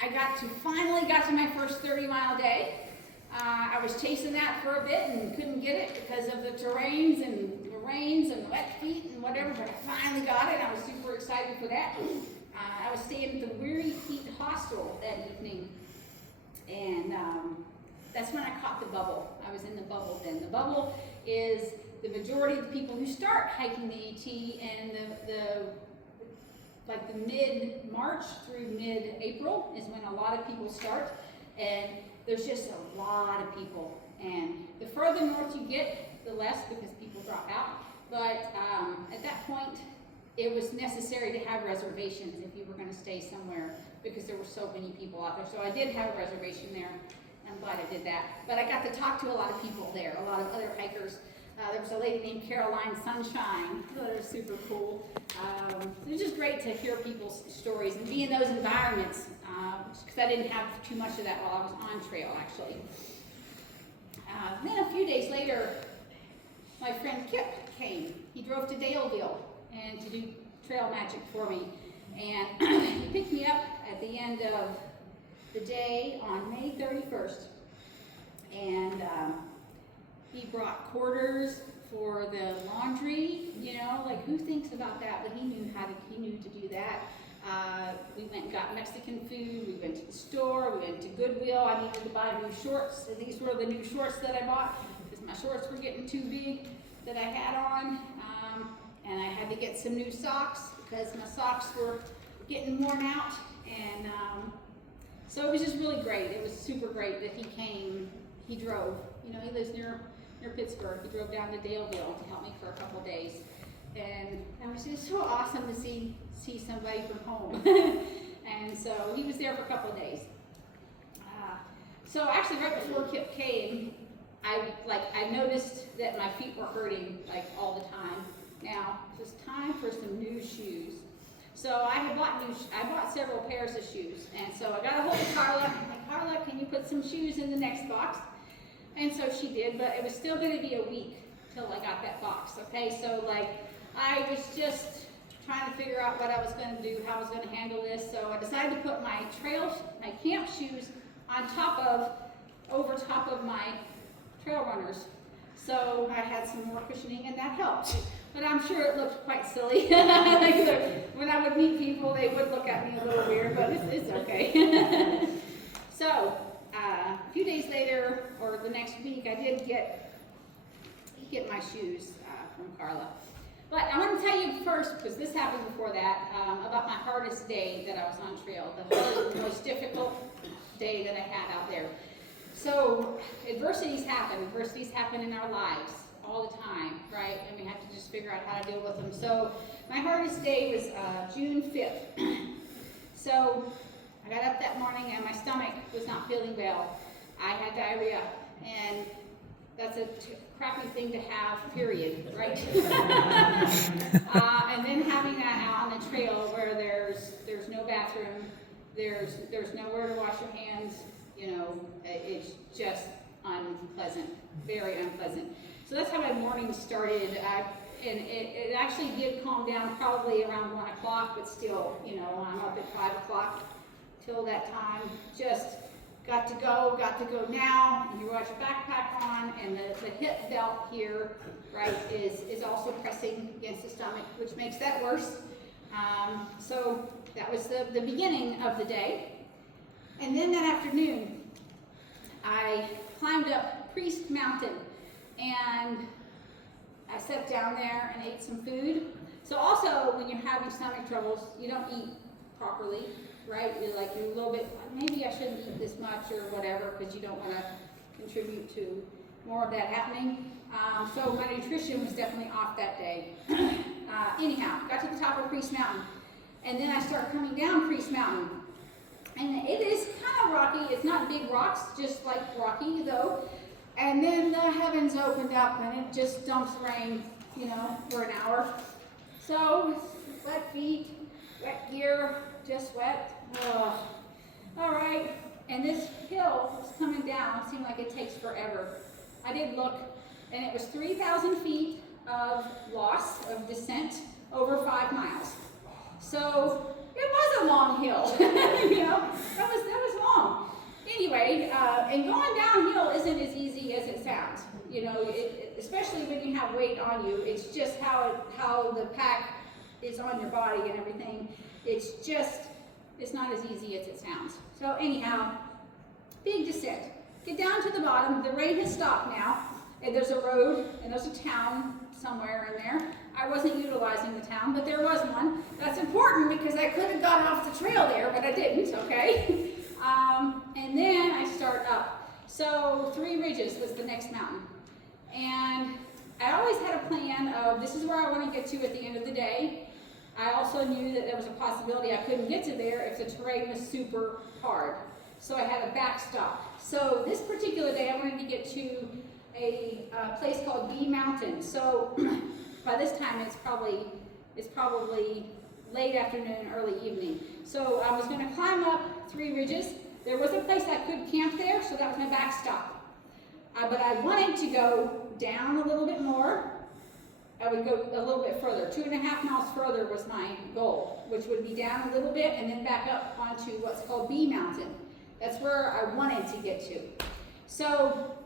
I finally got to my first 30-mile day. I was chasing that for a bit and couldn't get it because of the terrains and the rains and the wet feet and whatever, but I finally got it. I was super excited for that. I was staying at the Weary Feet Hostel that evening, and that's when I caught the bubble. I was in the bubble then. The bubble is the majority of the people who start hiking the AT, and the mid-March through mid-April is when a lot of people start, and there's just a lot of people. And the further north you get, the less, because people drop out. But at that point, it was necessary to have reservations if you were going to stay somewhere, because there were so many people out there. So I did have a reservation there. I'm glad I did that. But I got to talk to a lot of people there, a lot of other hikers. There was a lady named Caroline Sunshine. I thought it was super cool. It was just great to hear people's stories and be in those environments, because I didn't have too much of that while I was on trail, actually. Then a few days later, my friend Kip came. He drove to Daleville and to do trail magic for me. And he picked me up at the end of the day on May 31st. And he brought quarters for the laundry, you know, like who thinks about that? But he knew to do that. We went and got Mexican food, we went to the store, we went to Goodwill. I needed to buy new shorts, and these were the new shorts that I bought, because my shorts were getting too big that I had on. And I had to get some new socks, because my socks were getting worn out. And so it was just really great. It was super great that he came, he drove. You know, he lives near Pittsburgh. He drove down to Daleville to help me for a couple days. And it was just so awesome to see somebody from home. And so he was there for a couple of days. So actually right before Kip came, I noticed that my feet were hurting like all the time. Now, it was time for some new shoes. So I bought several pairs of shoes. And so I got a hold of Carla. I'm like, Carla, can you put some shoes in the next box? And so she did, but it was still going to be a week till I got that box, okay? So like, I was just trying to figure out what I was going to do, how I was going to handle this. So I decided to put my camp shoes over top of my trail runners. So I had some more cushioning, and that helped. But I'm sure it looked quite silly. Like when I would meet people, they would look at me a little weird, but it's okay. So a few days later, or the next week, I did get my shoes from Carla. But I want to tell you first, because this happened before that, about my hardest day that I was on trail, the most difficult day that I had out there. So adversities happen in our lives all the time, right? And we have to just figure out how to deal with them. So my hardest day was June 5th. So I got up that morning and my stomach was not feeling well. I had diarrhea, and that's a crappy thing to have, period, right? And then having that out on the trail where there's no bathroom, there's nowhere to wash your hands, you know, it's just unpleasant, very unpleasant. So that's how my morning started. And it actually did calm down probably around 1 o'clock, but still, you know, I'm up at 5 o'clock till that time. Just got to go now. And you got your backpack on, and the hip belt here, right, is also pressing against the stomach, which makes that worse. So that was the beginning of the day. And then that afternoon, I climbed up Priest Mountain, and I sat down there and ate some food. So also, when you're having stomach troubles, you don't eat properly, right? You're a little bit, maybe I shouldn't eat this much or whatever, because you don't want to contribute to more of that happening. So my nutrition was definitely off that day. Anyhow, got to the top of Priest Mountain, and then I started coming down Priest Mountain. And it is kind of rocky. It's not big rocks, just like rocky though. And then the heavens opened up and it just dumps rain, you know, for an hour. So wet feet, wet gear, just wet. Oh. All right, and this hill was coming down. It seemed like it takes forever. I did look, and it was 3,000 feet of loss of descent over 5 miles. So it was a long hill, you know, that was long. Anyway, and going downhill isn't as easy as it sounds. You know, especially when you have weight on you, it's just how the pack is on your body and everything. It's not as easy as it sounds. So anyhow, big descent. Get down to the bottom. The rain has stopped now, and there's a road, and there's a town somewhere in there. I wasn't utilizing the town, but there was one. That's important because I could have gotten off the trail there, but I didn't, okay? And then I start up. So 3 Ridges was the next mountain. And I always had a plan of this is where I want to get to at the end of the day. I also knew that there was a possibility I couldn't get to there if the terrain was super hard. So I had a backstop. So this particular day I wanted to get to a place called Bee Mountain. So by this time it's probably late afternoon, early evening. So I was going to climb up 3 ridges. There was a place I could camp there, so that was my backstop. But I wanted to go down a little bit more. I would go a little bit further. 2.5 miles further was my goal, which would be down a little bit and then back up onto what's called Bee Mountain. That's where I wanted to get to. So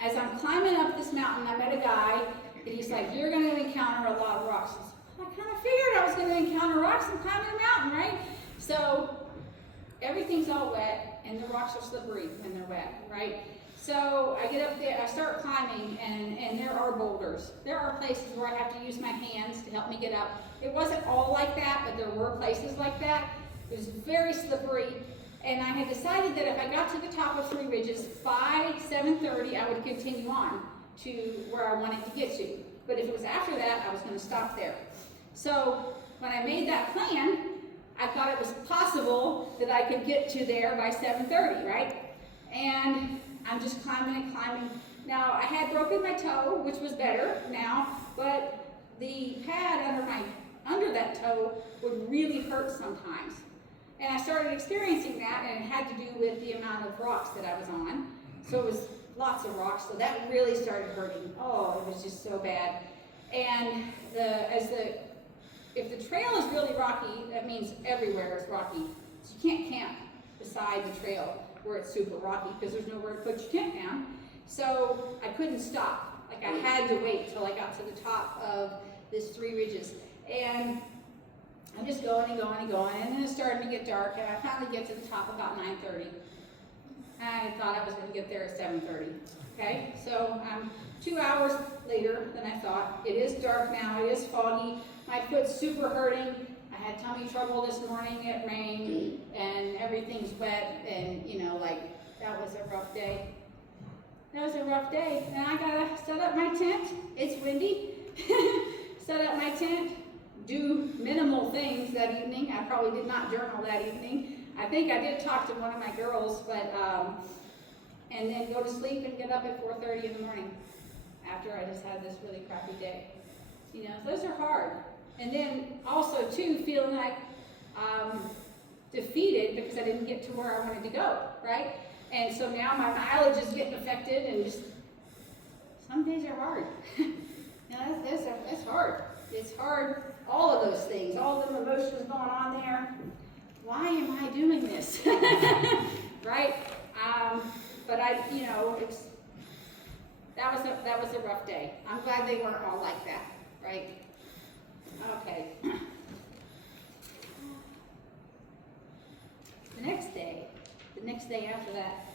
as I'm climbing up this mountain, I met a guy, and he's like, "You're going to encounter a lot of rocks." I kind of figured I was going to encounter rocks and climbing a mountain, right? So everything's all wet, and the rocks are slippery when they're wet, right? So I get up there, I start climbing, and there are boulders. There are places where I have to use my hands to help me get up. It wasn't all like that, but there were places like that. It was very slippery, and I had decided that if I got to the top of 3 ridges by 7:30, I would continue on to where I wanted to get to. But if it was after that, I was going to stop there. So when I made that plan, I thought it was possible that I could get to there by 7:30, right? And I'm just climbing and climbing. Now, I had broken my toe, which was better now, but the pad under that toe would really hurt sometimes. And I started experiencing that, and it had to do with the amount of rocks that I was on. So it was lots of rocks, so that really started hurting. Oh, it was just so bad. And if the trail is really rocky, that means everywhere is rocky. So you can't camp beside the trail where it's super rocky because there's nowhere to put your tent down. So I couldn't stop. Like, I had to wait till I got to the top of this 3 ridges. And I'm just going and going and going, and then it's starting to get dark, and I finally get to the top about 9:30. I thought I was going to get there at 7:30. Okay, so I'm 2 hours later than I thought. It is dark now, it is foggy, my foot's super hurting. I had tummy trouble this morning, it rained, and everything's wet, and that was a rough day. That was a rough day, and I gotta set up my tent. It's windy. Set up my tent, do minimal things that evening. I probably did not journal that evening. I think I did talk to one of my girls, but and then go to sleep and get up at 4:30 in the morning after I just had this really crappy day. Those are hard. And then also too, feeling like defeated because I didn't get to where I wanted to go, right? And so now my mileage is getting affected, and just some days are hard. That's hard. It's hard. All of those things, all the emotions going on there. Why am I doing this? Right? But that was a rough day. I'm glad they weren't all like that, right? Okay. The next day after that,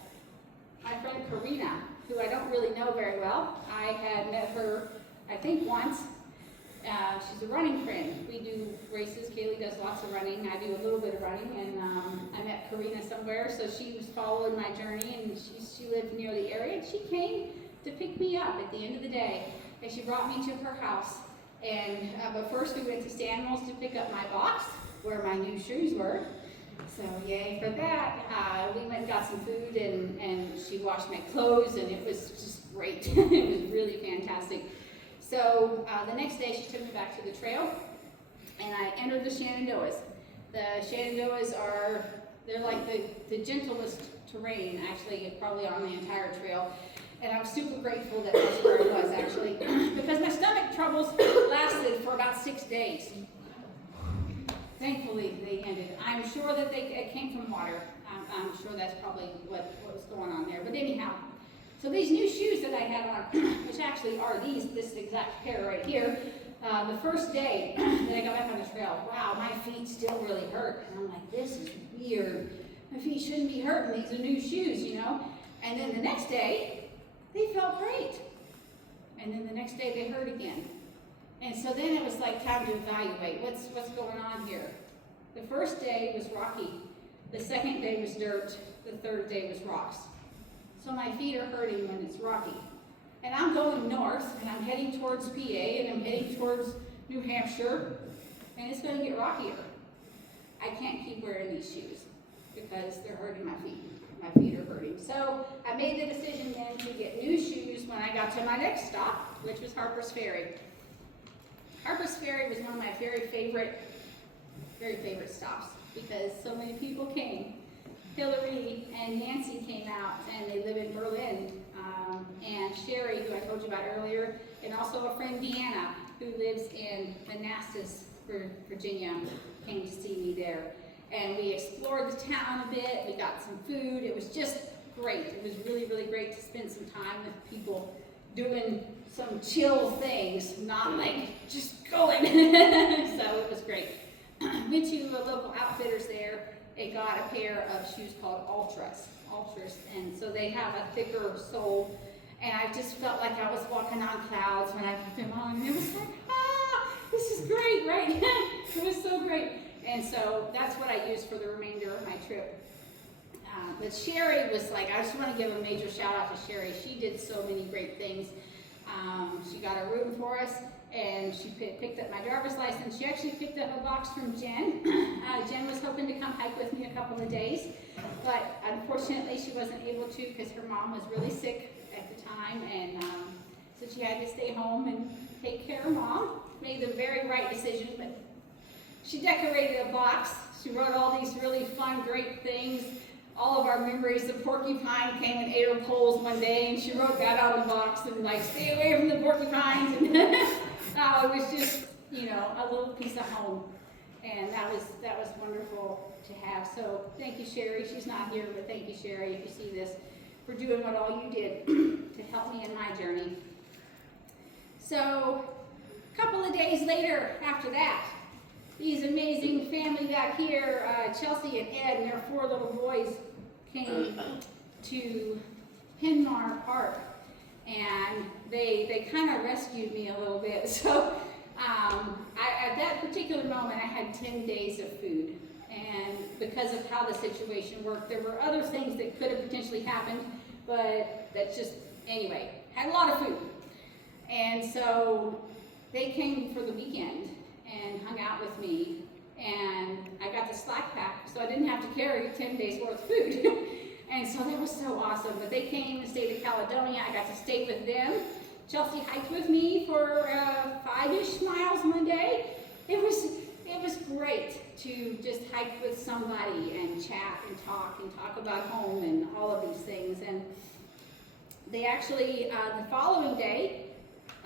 my friend Karina, who I don't really know very well, I had met her, I think, once. She's a running friend. We do races. Kaylee does lots of running. I do a little bit of running, and I met Karina somewhere, so she was following my journey, and she lived near the area, and she came to pick me up at the end of the day, and she brought me to her house. And but first we went to Stanwell's to pick up my box where my new shoes were. So yay for that. We went and got some food, and she washed my clothes, and it was just great. It was really fantastic. So the next day she took me back to the trail, and I entered the Shenandoahs. The Shenandoahs they're like the gentlest terrain, actually, probably on the entire trail. And I'm super grateful that that's where I was, actually, because my stomach troubles lasted for about 6 days. Thankfully, they ended. I'm sure that it came from water. I'm sure that's probably what was going on there. But anyhow, so these new shoes that I had on, which actually are this exact pair right here, the first day that I got back on the trail, wow, my feet still really hurt. And I'm like, this is weird. My feet shouldn't be hurting. These are new shoes, And then the next day, they felt great. And then the next day they hurt again. And so then it was like time to evaluate what's going on here. The first day was rocky. The second day was dirt. The third day was rocks. So my feet are hurting when it's rocky. And I'm going north, and I'm heading towards PA, and I'm heading towards New Hampshire, and it's going to get rockier. I can't keep wearing these shoes because they're hurting my feet. My feet are hurting. So I made the decision then to get new shoes when I got to my next stop, which was Harper's Ferry. Harper's Ferry was one of my very favorite stops because so many people came. Hillary and Nancy came out, and they live in Berlin. And Sherry, who I told you about earlier, and also a friend, Deanna, who lives in Manassas, Virginia, came to see me there. And we explored the town a bit. We got some food. It was just great. It was really, really great to spend some time with people doing some chill things, not like just going. So it was great. Went to a local outfitters there and got a pair of shoes called Ultras, and so they have a thicker sole, and I just felt like I was walking on clouds when I put them on, and it was like, this is great, right? It was so great, and so that's what I used for the remainder of my trip. But Sherry was like, I just want to give a major shout out to Sherry. She did so many great things. She got a room for us, and she picked up my driver's license. She actually picked up a box from Jen. Jen was hoping to come hike with me a couple of days, but unfortunately she wasn't able to because her mom was really sick at the time, and so she had to stay home and take care of mom. Made the very right decision, but she decorated a box. She wrote all these really fun, great things. All of our memories. The porcupine came and ate her poles one day, and she wrote that on the box and like, stay away from the porcupines. And it was just, a little piece of home, and that was wonderful to have. So thank you, Sherry. She's not here, but thank you, Sherry, if you see this, for doing what all you did to help me in my journey. So a couple of days later, after that, these amazing family back here, Chelsea and Ed and their 4 little boys, came to Pinmar Park, and they kind of rescued me a little bit. So at that particular moment, I had 10 days of food, and because of how the situation worked, there were other things that could have potentially happened, but that's just, anyway, had a lot of food. And so they came for the weekend and hung out with me, and I got the slack pack, so I didn't have to carry 10 days worth of food. And so that was so awesome. But they came and stayed in Caledonia. I got to stay with them. Chelsea hiked with me for 5-ish miles one day. It was great to just hike with somebody and chat and talk about home and all of these things. And they actually, the following day,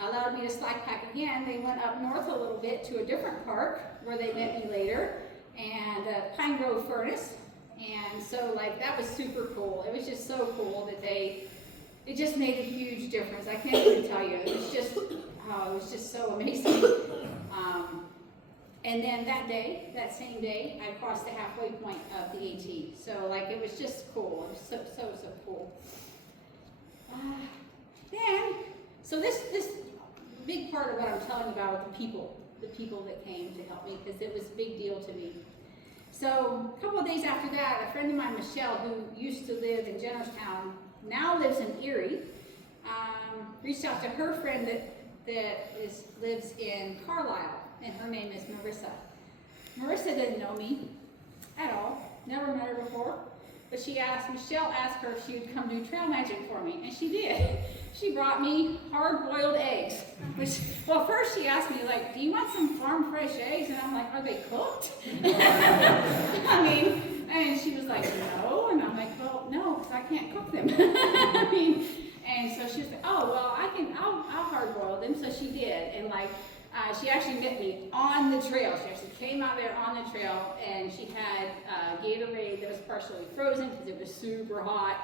allowed me to slack pack again. They went up north a little bit to a different park where they met me later, and Pine Grove Furnace. And so that was super cool. It was just so cool that it just made a huge difference. I can't even tell you. It was just so amazing. And then that same day, I crossed the halfway point of the AT. So it was just cool. It was so cool. So this big part of what I'm telling you about are the people that came to help me, because it was a big deal to me. So a couple of days after that, a friend of mine, Michelle, who used to live in Jennerstown, now lives in Erie, reached out to her friend that lives in Carlisle, and her name is Marissa. Marissa didn't know me at all, never met her before, but Michelle asked her if she would come do trail magic for me, and she did. She brought me hard-boiled eggs, first she asked me, do you want some farm fresh eggs? And I'm like, are they cooked? And she was like, no, and I'm like, well, no, because I can't cook them. And so she was like, oh, well, I'll hard-boil them, so she did, and she actually met me on the trail. She actually came out there on the trail, and she had Gatorade that was partially frozen because it was super hot,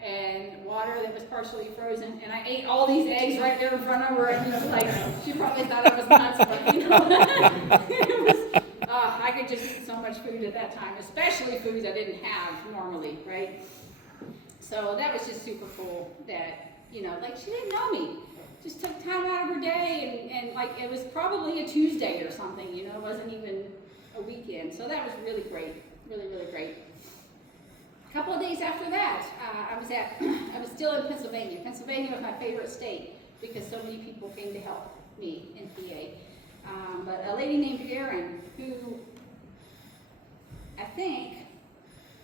and water that was partially frozen, and I ate all these eggs right there in front of her, and she probably thought I was nuts, but it was, I could just eat so much food at that time, especially foods I didn't have normally, right? So that was just super cool that, she didn't know me. Just took time out of her day, and it was probably a Tuesday or something, it wasn't even a weekend. So that was really great, really, really great. A couple of days after that, I was still in Pennsylvania. Pennsylvania was my favorite state because so many people came to help me in PA. But a lady named Erin, who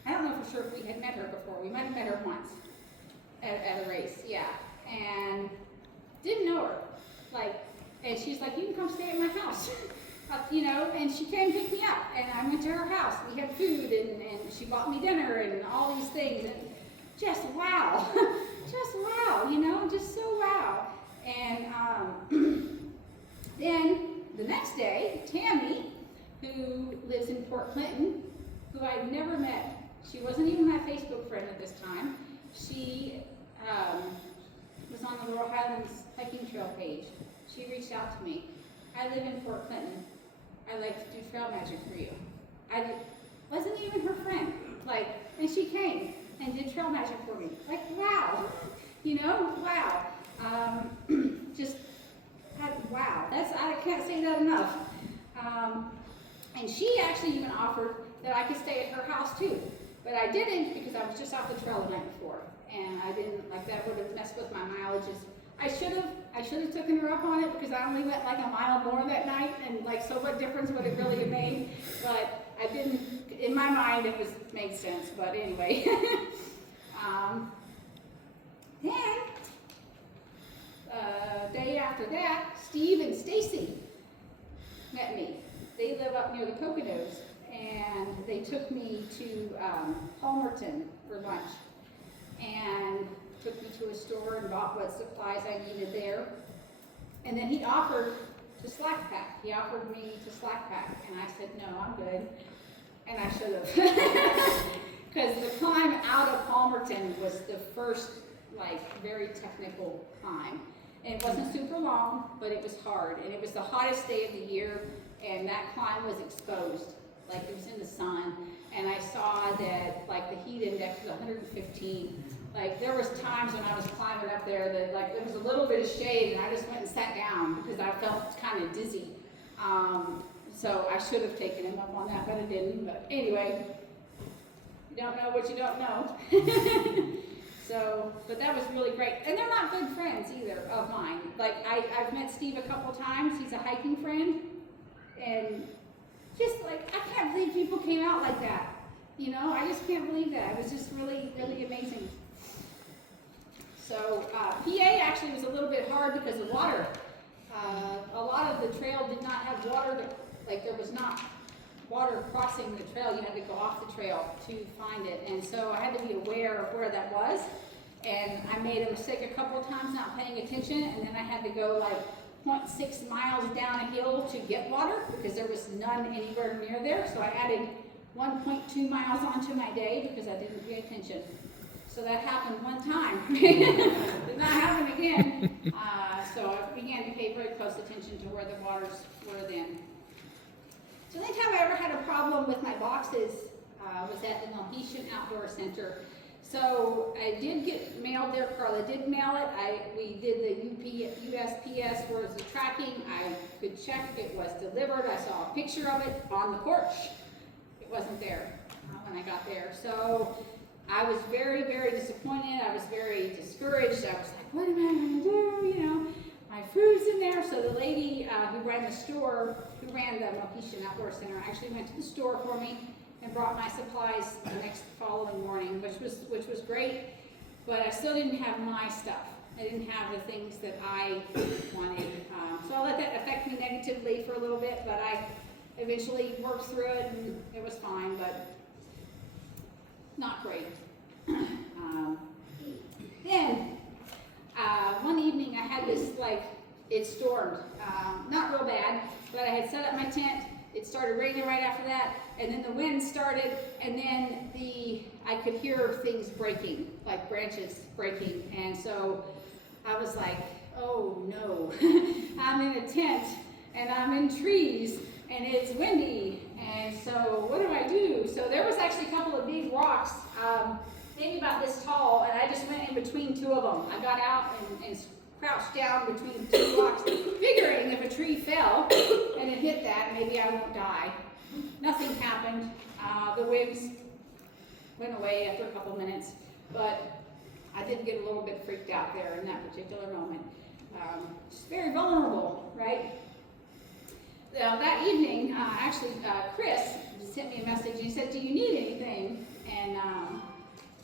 I don't know for sure if we had met her before. We might have met her once at a race, yeah. And didn't know her, like, and she's like, you can come stay at my house. You know, and she came pick me up, and I went to her house. We had food, and she bought me dinner, and all these things, and just wow, just wow, you know, just so wow. And then the next day, Tammy, who lives in Port Clinton, who I'd never met, she wasn't even my Facebook friend at this time. She was on the Laurel Highlands Hiking Trail page. She reached out to me. I live in Port Clinton. I'd like to do trail magic for you. I wasn't even her friend, like, and she came and did trail magic for me. Like, wow, you know, wow. Just, wow, I can't say that enough. And she actually even offered that I could stay at her house too. But I didn't because I was just off the trail the night before. And I didn't, like, that would have messed with my mileages. I should have taken her up on it because I only went like a mile more that night, and like, so what difference would it really have made? But I didn't, in my mind it made sense, but anyway. Then, day after that, Steve and Stacy met me. They live up near the Poconos, and they took me to Palmerton for lunch, and took me to a store and bought what supplies I needed there. And then he offered to slack pack. He offered me to slack pack, and I said, no, I'm good. And I should have. Because the climb out of Palmerton was the first, like, very technical climb. And it wasn't super long, but it was hard. And it was the hottest day of the year, and that climb was exposed. Like, it was in the sun. And I saw that, like, the heat index was 115. Like, there was times when I was climbing up there that, like, there was a little bit of shade, and I just went and sat down because I felt kind of dizzy. So I should have taken him up on that, but I didn't. But anyway, you don't know what you don't know. So, but that was really great. And they're not good friends either of mine. Like, I've met Steve a couple times. He's a hiking friend. And just like, I can't believe people came out like that. You know, I just can't believe that. It was just really, really amazing. So, PA actually was a little bit hard because of water. A lot of the trail did not have water, like, there was not water crossing the trail. You had to go off the trail to find it. And so I had to be aware of where that was. And I made a mistake a couple of times not paying attention, and then I had to go like 0.6 miles down a hill to get water because there was none anywhere near there. So I added 1.2 miles onto my day because I didn't pay attention. So that happened one time. Did not happen again. So I began to pay very close attention to where the waters were then. So the only time I ever had a problem with my boxes was at the Mohican Outdoor Center. So I did get mailed there, Carla did mail it. We did the USPS where it's the tracking. I could check it was delivered. I saw a picture of it on the porch. It wasn't there when I got there. So I was very, very disappointed. I was very discouraged. I was like, what am I going to do? You know, my food's in there. So the lady who ran the store, who ran the Mohican Outdoor Center, actually went to the store for me and brought my supplies the next following morning, which was great. But I still didn't have my stuff. I didn't have the things that I wanted. So I let that affect me negatively for a little bit, but I eventually worked through it and it was fine, but not great. Then, one evening I had this, like, it stormed. Not real bad, but I had set up my tent. It started raining right after that, and then the wind started, and then I could hear things breaking, like branches breaking, and so I was like, oh no, I'm in a tent, and I'm in trees, and it's windy, and so what do? So there was actually a couple of big rocks, maybe about this tall, and I just went in between two of them. I got out and crouched down between two rocks, figuring if a tree fell and it hit that, maybe I won't die. Nothing happened. The winds went away after a couple minutes, but I did get a little bit freaked out there in that particular moment. Just very vulnerable, right? That evening, Chris sent me a message. He said, do you need anything? And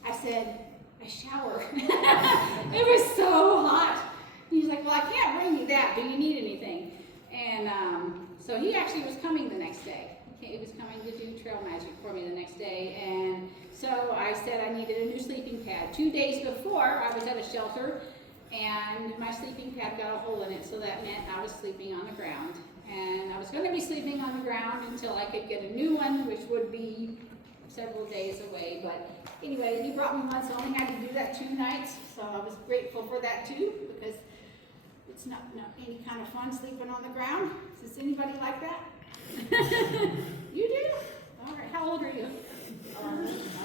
I said, a shower. It was so hot. He's like, well, I can't bring you that. Do you need anything? And so he actually was coming the next day. He was coming to do trail magic for me the next day. And so I said I needed a new sleeping pad. 2 days before, I was at a shelter, and my sleeping pad got a hole in it, so that meant I was sleeping on the ground. And I was going to be sleeping on the ground until I could get a new one, which would be several days away. But anyway, he brought me one, so I only had to do that 2 nights. So I was grateful for that too, because it's not any kind of fun sleeping on the ground. Does anybody like that? You do? All right. How old are you?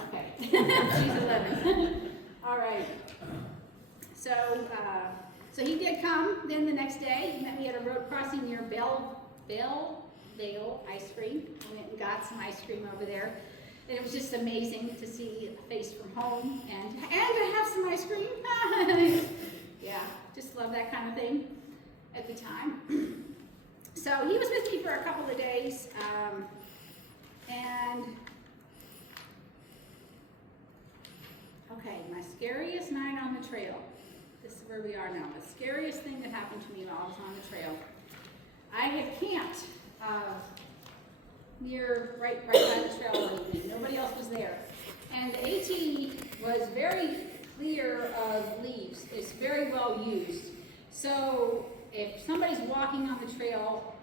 Okay. She's 11. All right. So he did come then the next day. He met me at a road crossing near Belleville Ice Cream. I went and got some ice cream over there. And it was just amazing to see a face from home and to have some ice cream. Yeah, just love that kind of thing at the time. So he was with me for a couple of days. Okay, my scariest night on the trail. This is where we are now. The scariest thing that happened to me while I was on the trail. I had camped near right by the trail one evening. Nobody else was there. And the AT was very clear of leaves. It's very well used. So if somebody's walking on the trail,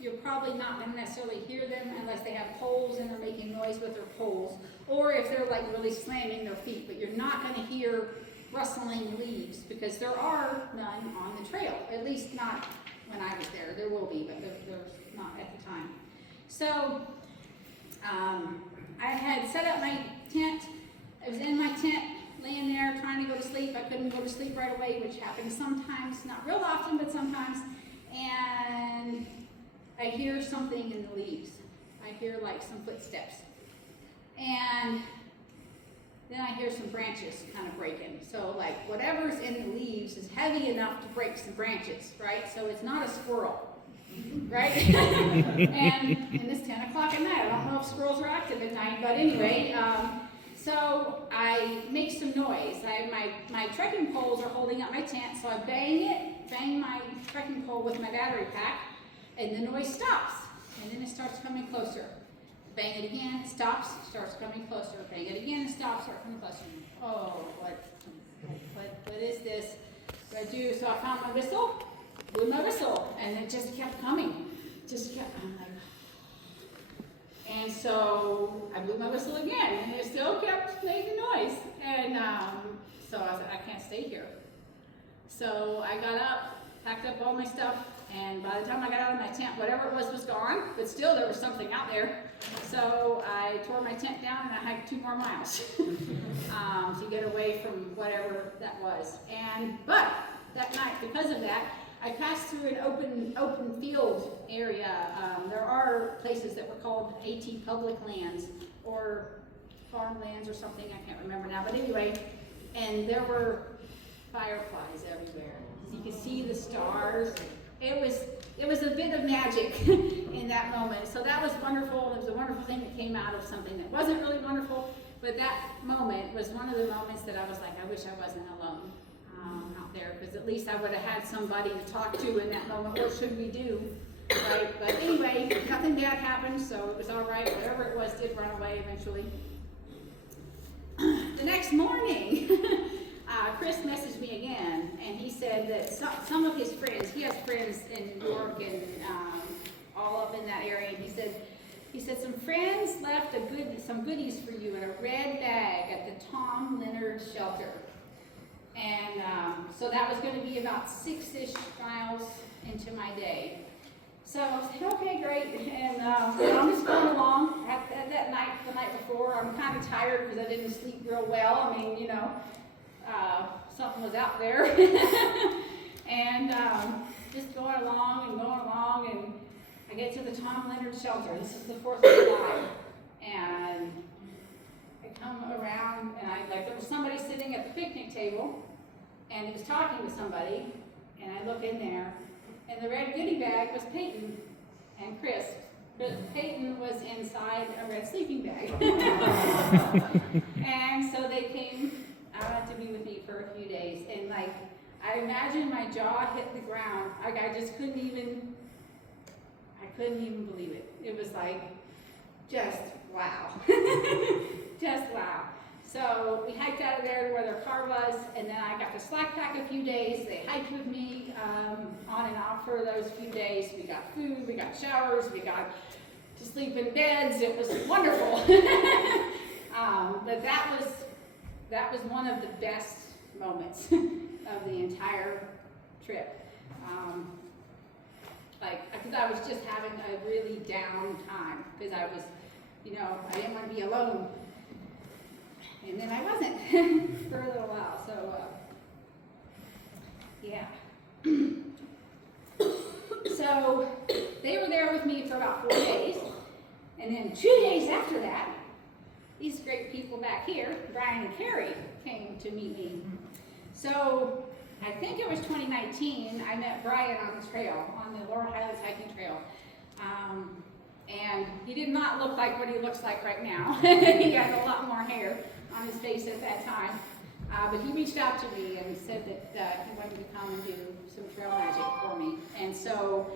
you're probably not going to necessarily hear them unless they have poles and they're making noise with their poles, or if they're like really slamming their feet, but you're not going to hear rustling leaves because there are none on the trail, at least not when I was there. There will be, but there's not at the time. So I had set up my tent. I was in my tent, laying there, trying to go to sleep. I couldn't go to sleep right away, which happens sometimes, not real often, but sometimes. And I hear something in the leaves. I hear like some footsteps. And then I hear some branches kind of breaking. So like whatever's in the leaves is heavy enough to break some branches, right? So it's not a squirrel, right? and it's 10 o'clock at night. I don't know if squirrels are active at night, but anyway, so I make some noise. My trekking poles are holding up my tent, so I bang my trekking pole with my battery pack, and the noise stops, and then it starts coming closer. Bang it again, it stops, starts coming closer. Bang it again, it stops, starts coming closer. Oh, what is this? What do I do? So I found my whistle, blew my whistle, and it just kept coming. I'm like, and so I blew my whistle again, and it still kept making noise. And so I said, I can't stay here. So I got up, packed up all my stuff, and by the time I got out of my tent, whatever it was gone, but still there was something out there. So I tore my tent down and I hiked 2 more miles to get away from whatever that was. But that night, because of that, I passed through an open field area. There are places that were called AT public lands or farmlands or something, I can't remember now, but anyway, and there were fireflies everywhere. So you could see the stars. It was a bit of magic in that moment. So that was wonderful. It was a wonderful thing that came out of something that wasn't really wonderful, but that moment was one of the moments that I was like, I wish I wasn't alone out there, because at least I would have had somebody to talk to in that moment. What should we do? Right? But anyway, nothing bad happened, so it was all right. Whatever it was did run away eventually. The next morning, Chris messaged me again, and he said that some of his friends, he has friends in New York and all up in that area, and he said some friends left some goodies for you in a red bag at the Tom Leonard shelter. And so that was going to be about 6-ish miles into my day. So I said, okay, great. And I'm just going along. That night, the night before, I'm kind of tired because I didn't sleep real well. I mean, something was out there. And just going along, and I get to the Tom Leonard shelter. This is the 4th of July. And I come around, and there was somebody sitting at the picnic table, and he was talking to somebody, and I look in there, and the red goodie bag was Peyton and Chris. Peyton was inside a red sleeping bag. And so they came out to be with me for a few days, and I I imagine my jaw hit the ground. Like I couldn't even believe it. It was like, just wow. Just wow. So we hiked out of there to where their car was, and then I got to slack pack a few days. They hiked with me on and off for those few days. We got food, we got showers, we got to sleep in beds. It was wonderful. But that was one of the best moments of the entire trip. Because I was just having a really down time, because I was, I didn't want to be alone. And then I wasn't for a little while, so yeah. So they were there with me for about 4 days, and then 2 days after that, these great people back here, Brian and Carrie, came to meet me. So I think it was 2019, I met Brian on the trail, on the Laurel Highlands hiking trail. And he did not look like what he looks like right now. He had a lot more hair on his face at that time. But he reached out to me and said that he wanted to come and do some trail magic for me. And so,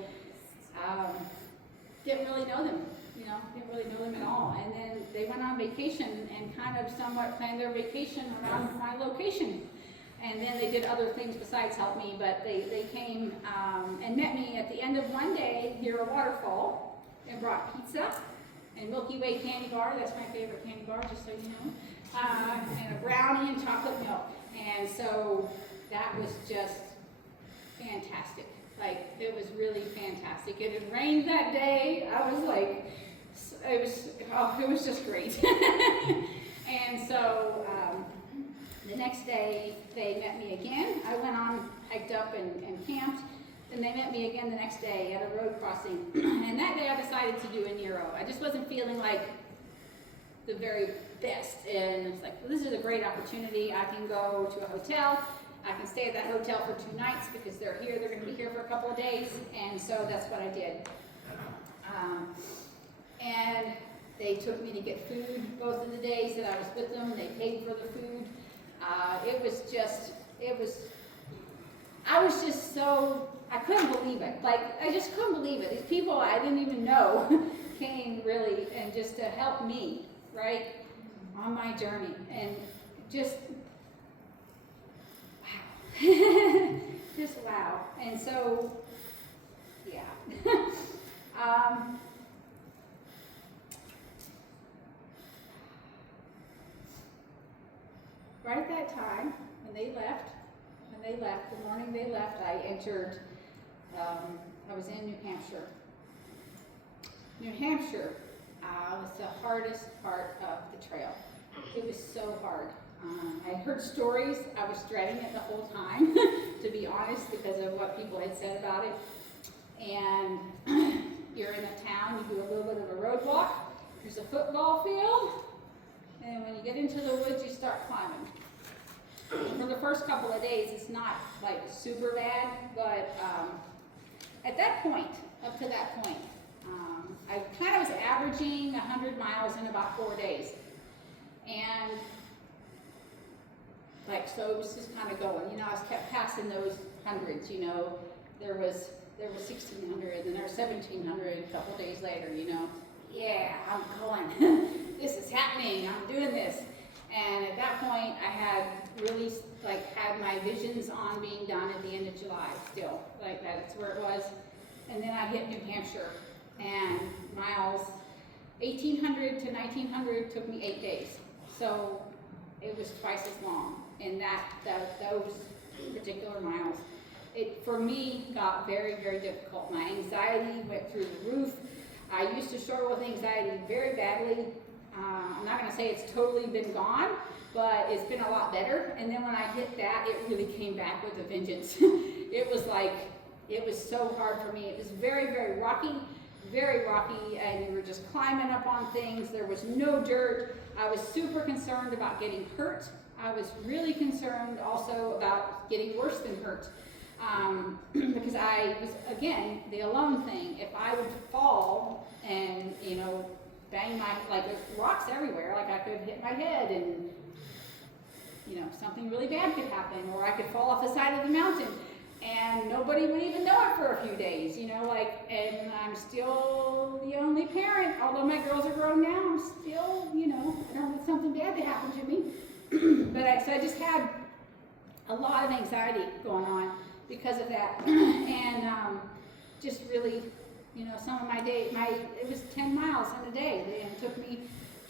didn't really know them, didn't really know them at all. And then they went on vacation and kind of somewhat planned their vacation around my location. And then they did other things besides help me, but they came and met me at the end of one day near a waterfall and brought pizza and Milky Way candy bar. That's my favorite candy bar, just so you know. And a brownie and chocolate milk. And so that was just fantastic. Like, it was really fantastic. It had rained that day. I was like, it was just great. And so the next day they met me again. I went on, hiked up and camped. And they met me again the next day at a road crossing. And that day I decided to do a Nero. I just wasn't feeling like the very best. And it's like, well, this is a great opportunity. I can go to a hotel. I can stay at that hotel for 2 nights because they're here. They're going to be here for a couple of days. And so that's what I did. And they took me to get food both of the days that I was with them. They paid for the food. I was just so, I couldn't believe it. Like, I just couldn't believe it. These people I didn't even know came really and just to help me, right, on my journey. And just, wow. Just wow. And so, yeah. Right at that time, when they left, the morning they left, I entered, I was in New Hampshire. New Hampshire was the hardest part of the trail. It was so hard. I heard stories. I was dreading it the whole time, to be honest, because of what people had said about it. And you're in a town, you do a little bit of a roadblock. There's a football field. And when you get into the woods, you start climbing. For the first couple of days, it's not like super bad, but at that point, up to that point, I kind of was averaging 100 miles in about 4 days. And like, so it was just kind of going, I was kept passing those hundreds, there was 1,600, and there was 1,700 a couple days later, yeah, I'm going, this is happening, I'm doing this. And at that point, I had really, had my visions on being done at the end of July still, that's where it was. And then I hit New Hampshire, and miles 1,800 to 1,900 took me 8 days. So it was twice as long in those particular miles. It, for me, got very, very difficult. My anxiety went through the roof. I used to struggle with anxiety very badly. I'm not going to say it's totally been gone, but it's been a lot better. And then when I hit that, it really came back with a vengeance. It was so hard for me. It was very, very rocky, and we were just climbing up on things. There was no dirt. I was super concerned about getting hurt. I was really concerned also about getting worse than hurt. Because I was, again, the alone thing. If I would fall and, bang there's rocks everywhere, I could hit my head, and you know, something really bad could happen, or I could fall off the side of the mountain and nobody would even know it for a few days, you know, like, and I'm still the only parent, although my girls are grown now, I'm still, you know, I don't want something bad to happen to me. So I just had a lot of anxiety going on because of that, and just really, you know, some of my day, it was 10 miles in a day, and it took me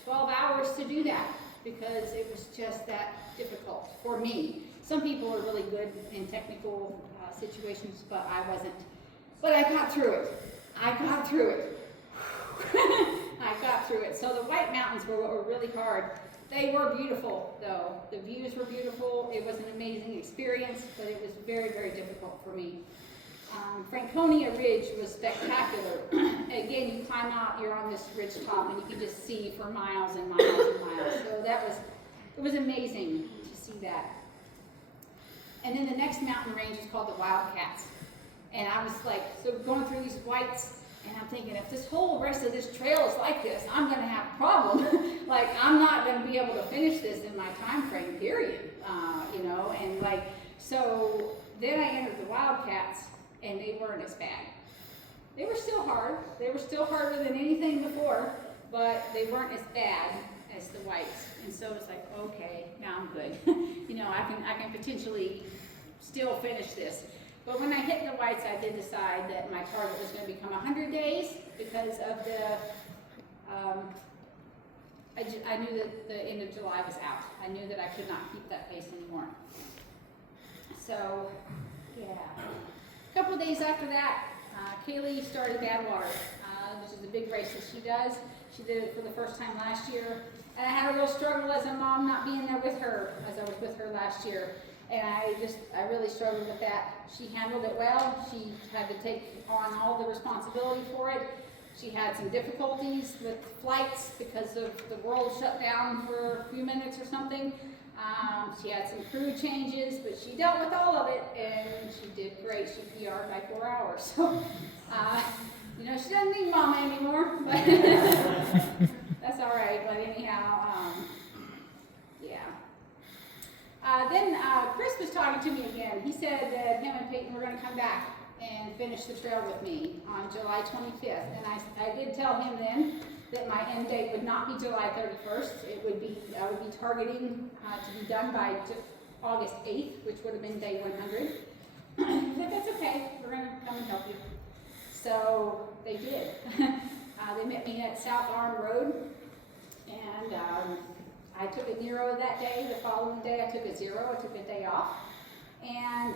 12 hours to do that because it was just that difficult for me. Some people are really good in technical situations, but I wasn't. But I got through it. I got through it. So the White Mountains were really hard. They were beautiful, though. The views were beautiful. It was an amazing experience, but it was very, very difficult for me. Franconia Ridge was spectacular. Again, you climb out, you're on this ridge top, and you can just see for miles and miles and miles. So it was amazing to see that. And then the next mountain range is called the Wildcats. And I was like, so going through these whites, and I'm thinking, if this whole rest of this trail is like this, I'm going to have a problem. Like, I'm not going to be able to finish this in my time frame, period. You know, and like, so then I entered the Wildcats, and they weren't as bad. They were still hard. They were still harder than anything before, but they weren't as bad as the whites. And so it's like, okay, now I'm good. You know, I can potentially still finish this. But when I hit the whites, I did decide that my target was going to become 100 days because of the, I knew that the end of July was out. I knew that I could not keep that pace anymore. So, yeah. A couple of days after that, Kaylee started Badwater, which is a big race that she does. She did it for the first time last year. And I had a real struggle as a mom not being there with her as I was with her last year. And I really struggled with that. She handled it well. She had to take on all the responsibility for it. She had some difficulties with flights because of the world shut down for a few minutes or something. She had some crew changes, but she dealt with all of it, and she did great. She PR'd by 4 hours. So, you know, she doesn't need mama anymore, but that's all right. But anyhow, yeah. Then Chris was talking to me again. He said that him and Peyton were going to come back and finish the trail with me on July 25th. And I did tell him then that my end date would not be July 31st. It would be, I would be targeting to be done by August 8th, which would have been day 100. He said, that's okay, we're going to come and help you. So they did. They met me at South Arm Road, and I took a 0 that day. The following day I took a 0. I took a day off. And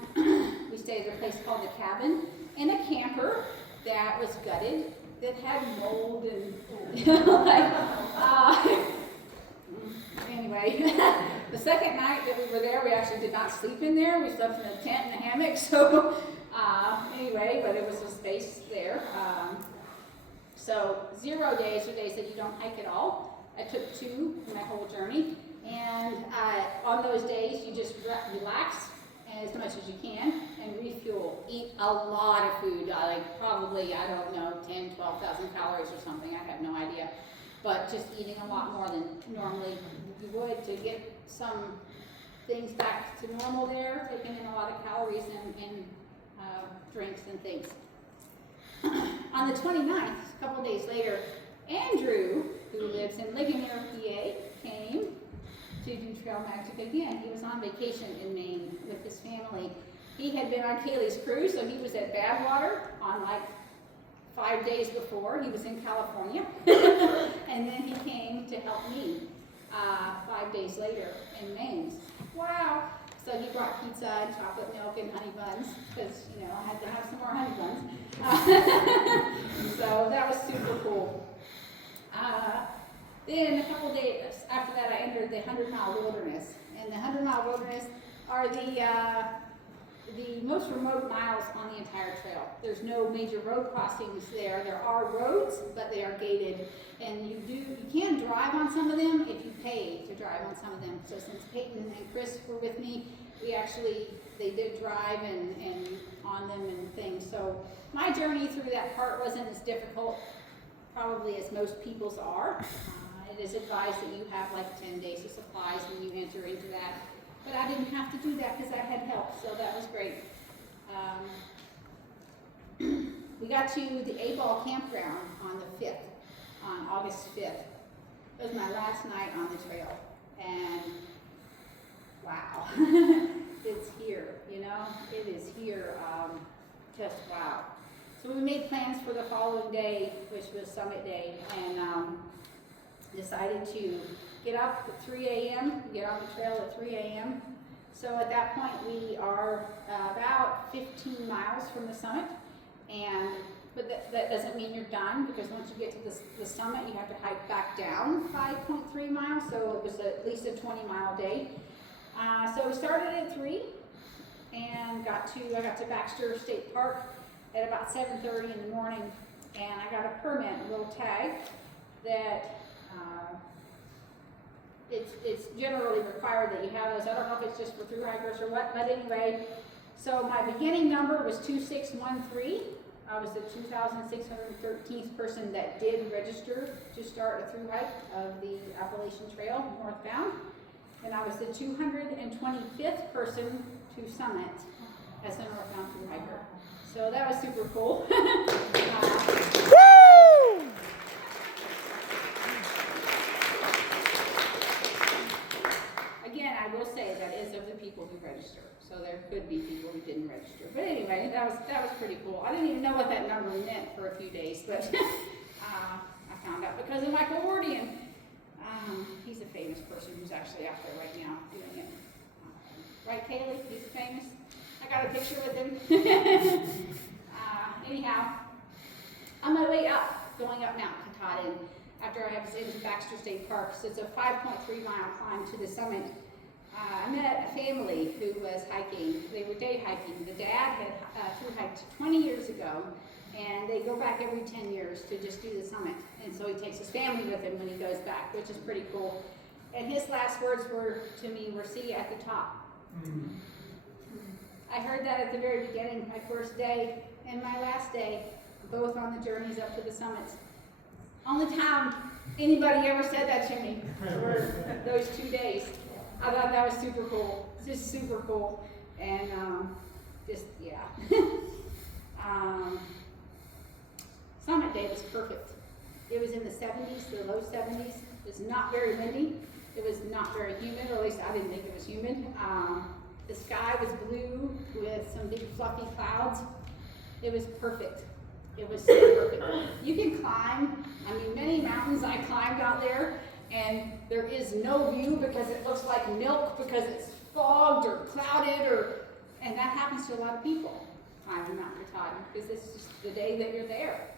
we stayed at a place called The Cabin in a camper that was gutted, that had mold and, anyway. The second night that we were there, we actually did not sleep in there. We slept in a tent and a hammock, so anyway, but it was a space there. So 0 days are days that you don't hike at all. I took 2 in my whole journey, and on those days you just relax as much as you can and refuel. Eat a lot of food, like probably, I don't know, 10, 12,000 calories or something, I have no idea. But just eating a lot more than normally you would to get some things back to normal there, taking in a lot of calories and drinks and things. On the 29th, a couple days later, Andrew, who lives in Ligonier, PA, came to do Trail Magic again. He was on vacation in Maine with his family. He had been on Kaylee's cruise, so he was at Badwater on like 5 days before. He was in California. And then he came to help me 5 days later in Maine. Wow. So he brought pizza and chocolate milk and honey buns because, you know, I had to have some more honey buns. So that was super cool. Then a couple days after that, I entered the 100-mile wilderness. And the 100-mile wilderness are the most remote miles on the entire trail. There's no major road crossings there. There are roads, but they are gated. And you can drive on some of them if you pay to drive on some of them. So since Peyton and Chris were with me, they did drive and on them and things. So my journey through that part wasn't as difficult, probably as most people's are. It is advised that you have like 10 days of supplies when you enter into that. but I didn't have to do that because I had help, so that was great. We got to the A-Ball campground on the 5th, on August 5th. It was my last night on the trail, and wow, it's here, you know, it is here, just wow. So we made plans for the following day, which was summit day, and decided to get up at 3 a.m., get on the trail at 3 a.m. So at that point, we are about 15 miles from the summit, but that doesn't mean you're done, because once you get to the summit, you have to hike back down 5.3 miles, so it was at least a 20-mile day. So we started at 3 and I got to Baxter State Park at about 7:30 in the morning, and I got a permit, a little tag that it's generally required that you have those. I don't know if it's just for thru hikers or what, but anyway, so my beginning number was 2613. I was the 2,613th person that did register to start a thru hike of the Appalachian Trail northbound. And I was the 225th person to summit as a northbound thru hiker. So that was super cool. Again, I will say that is of the people who register. So there could be people who didn't register. But anyway, that was pretty cool. I didn't even know what that number meant for a few days, but I found out because of Michael Wardian. He's a famous person who's actually out there right now doing it. Right, Kaylee? He's famous. I got a picture with him. Anyhow, on my way up, going up Mount Katahdin, after I was in Baxter State Park, so it's a 5.3-mile climb to the summit. I met a family who was hiking. They were day hiking. The dad had thru hiked 20 years ago, and they go back every 10 years to just do the summit. And so he takes his family with him when he goes back, which is pretty cool. And his last words to me were, "See you at the top." Mm-hmm. I heard that at the very beginning, my first day and my last day, both on the journeys up to the summits. Only time anybody ever said that to me were those 2 days. I thought that was super cool, just super cool, and yeah. Summit day was perfect. It was in the 70s, the low 70s. It was not very windy. It was not very humid, or at least I didn't think it was humid. The sky was blue with some big fluffy clouds. It was perfect. It was so perfect. You can climb, many mountains I climbed out there, and there is no view because it looks like milk because it's fogged or clouded, and that happens to a lot of people climbing Mount Katahdin because it's just the day that you're there.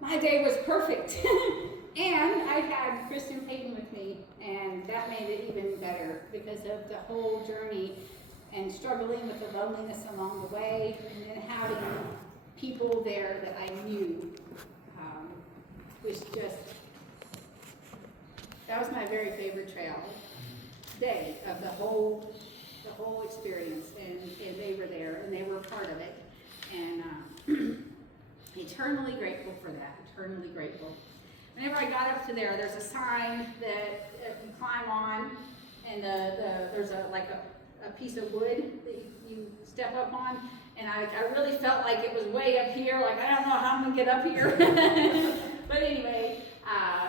My day was perfect. And I had Kristen Payton with me, and that made it even better because of the whole journey and struggling with the loneliness along the way, and then having people there that I knew was just, that was my very favorite trail day of the whole experience, and they were there, and they were a part of it, and eternally grateful for that, eternally grateful. Whenever I got up to there's a sign that you climb on, and there's a piece of wood that you step up on, and I really felt like it was way up here, like I don't know how I'm gonna get up here. But anyway,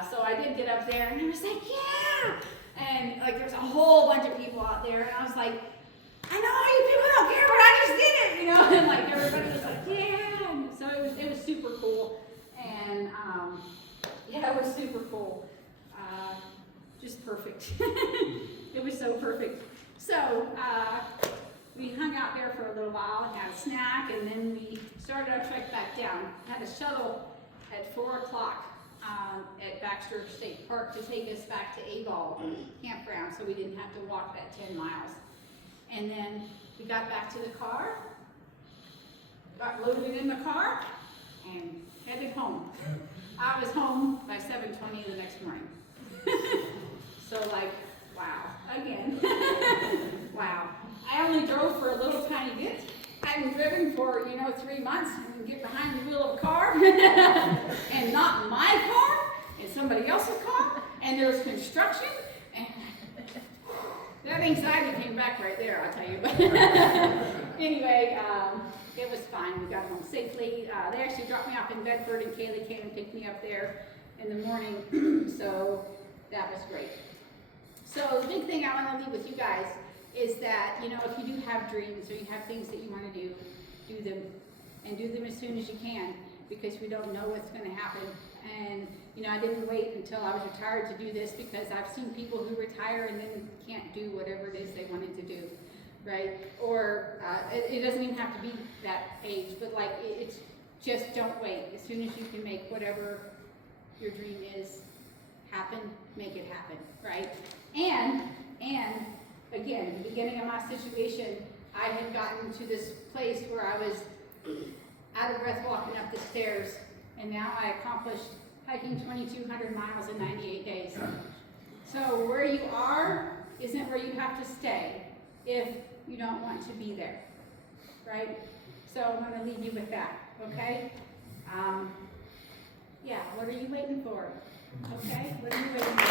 so I did get up there, and I was like, yeah! And there's a whole bunch of people out there, and I was like, I know you people don't care, but I just did it, you know? And everybody was like, yeah! And so it was super cool, and yeah, it was super cool. Just perfect. It was so perfect. So we hung out there for a little while and had a snack, and then we started our trek back down. Had a shuttle at 4 o'clock at Baxter State Park to take us back to A-Ball campground, so we didn't have to walk that 10 miles. And then we got back to the car, got loaded in the car, and headed home. I was home by 7:20 the next morning. So wow, again, wow. I only drove for a little tiny bit. I haven't driven for, 3 months and get behind the wheel of a car and not my car and somebody else's car, and there's construction, and That anxiety came back right there, I'll tell you. But anyway, it was fine. We got home safely. They actually dropped me off in Bedford, and Kaylee came and picked me up there in the morning. So that was great. So the big thing I want to leave with you guys is that, you know, if you do have dreams or you have things that you want to do them, and do them as soon as you can, because we don't know what's going to happen. And, you know, I didn't wait until I was retired to do this, because I've seen people who retire and then can't do whatever it is they wanted to do, right? Or it doesn't even have to be that age, but like it's just don't wait. As soon as you can make whatever your dream is happen, make it happen, right? And again, the beginning of my situation, I had gotten to this place where I was out of breath walking up the stairs, and now I accomplished hiking 2,200 miles in 98 days. So where you are isn't where you have to stay if you don't want to be there, right? So I'm going to leave you with that, okay? Yeah, what are you waiting for? Okay, what are you waiting for?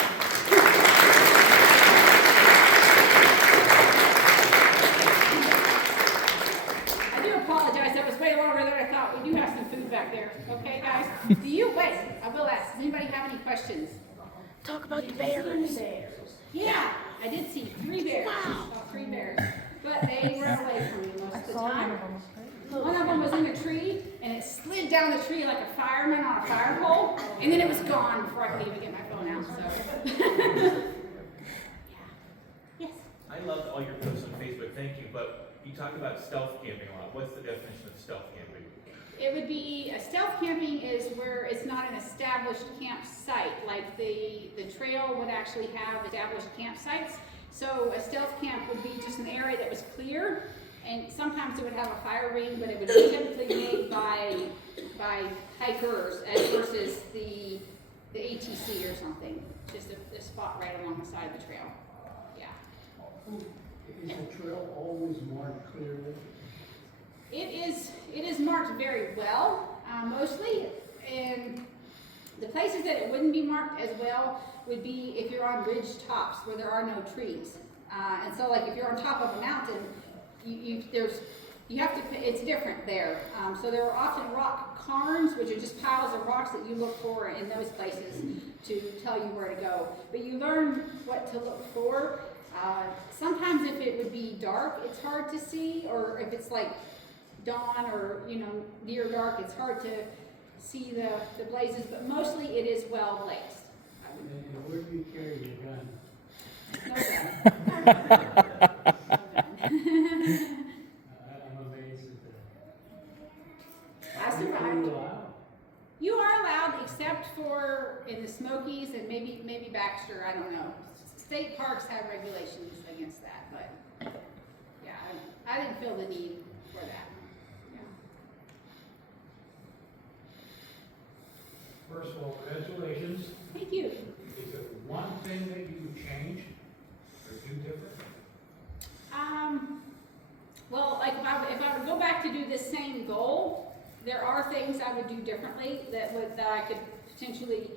Apologize, that was way longer than I thought. We do have some food back there. Okay, guys? Do you, wait, I will ask, does anybody have any questions? Talk about the bears. Yeah, I did see 3 bears. Wow. I saw 3 bears. But they were away from me most of the time. One of them was in a tree, and it slid down the tree like a fireman on a fire pole, and then it was gone before I could even get my phone out, so. Yeah. Yes? I loved all your posts on Facebook, thank you, but you talk about stealth camping a lot. What's the definition of stealth camping? It would be, stealth camping is where it's not an established campsite, like the trail would actually have established campsites. So a stealth camp would be just an area that was clear, and sometimes it would have a fire ring, but it would be typically made by hikers as versus the ATC or something, just a spot right along the side of the trail. Yeah. Is the trail always marked clearly? It is marked very well, mostly, and the places that it wouldn't be marked as well would be if you're on ridge tops where there are no trees. And so like if you're on top of a mountain, it's different there. So there are often rock cairns, which are just piles of rocks that you look for in those places to tell you where to go. But you learn what to look for. Sometimes if it would be dark, it's hard to see, or if it's like dawn or, you know, near dark, it's hard to see the blazes, but mostly it is well blazed. And where do you carry your gun? No gun. No gun. I'm amazed at that. I survived. Are you allowed? You are allowed, except for in the Smokies and maybe Baxter, I don't know. State parks have regulations against that, but yeah, I didn't feel the need for that. Yeah. First of all, congratulations. Thank you. Is there one thing that you would change or do different? Well, like if I would go back to do this same goal, there are things I would do differently that I could potentially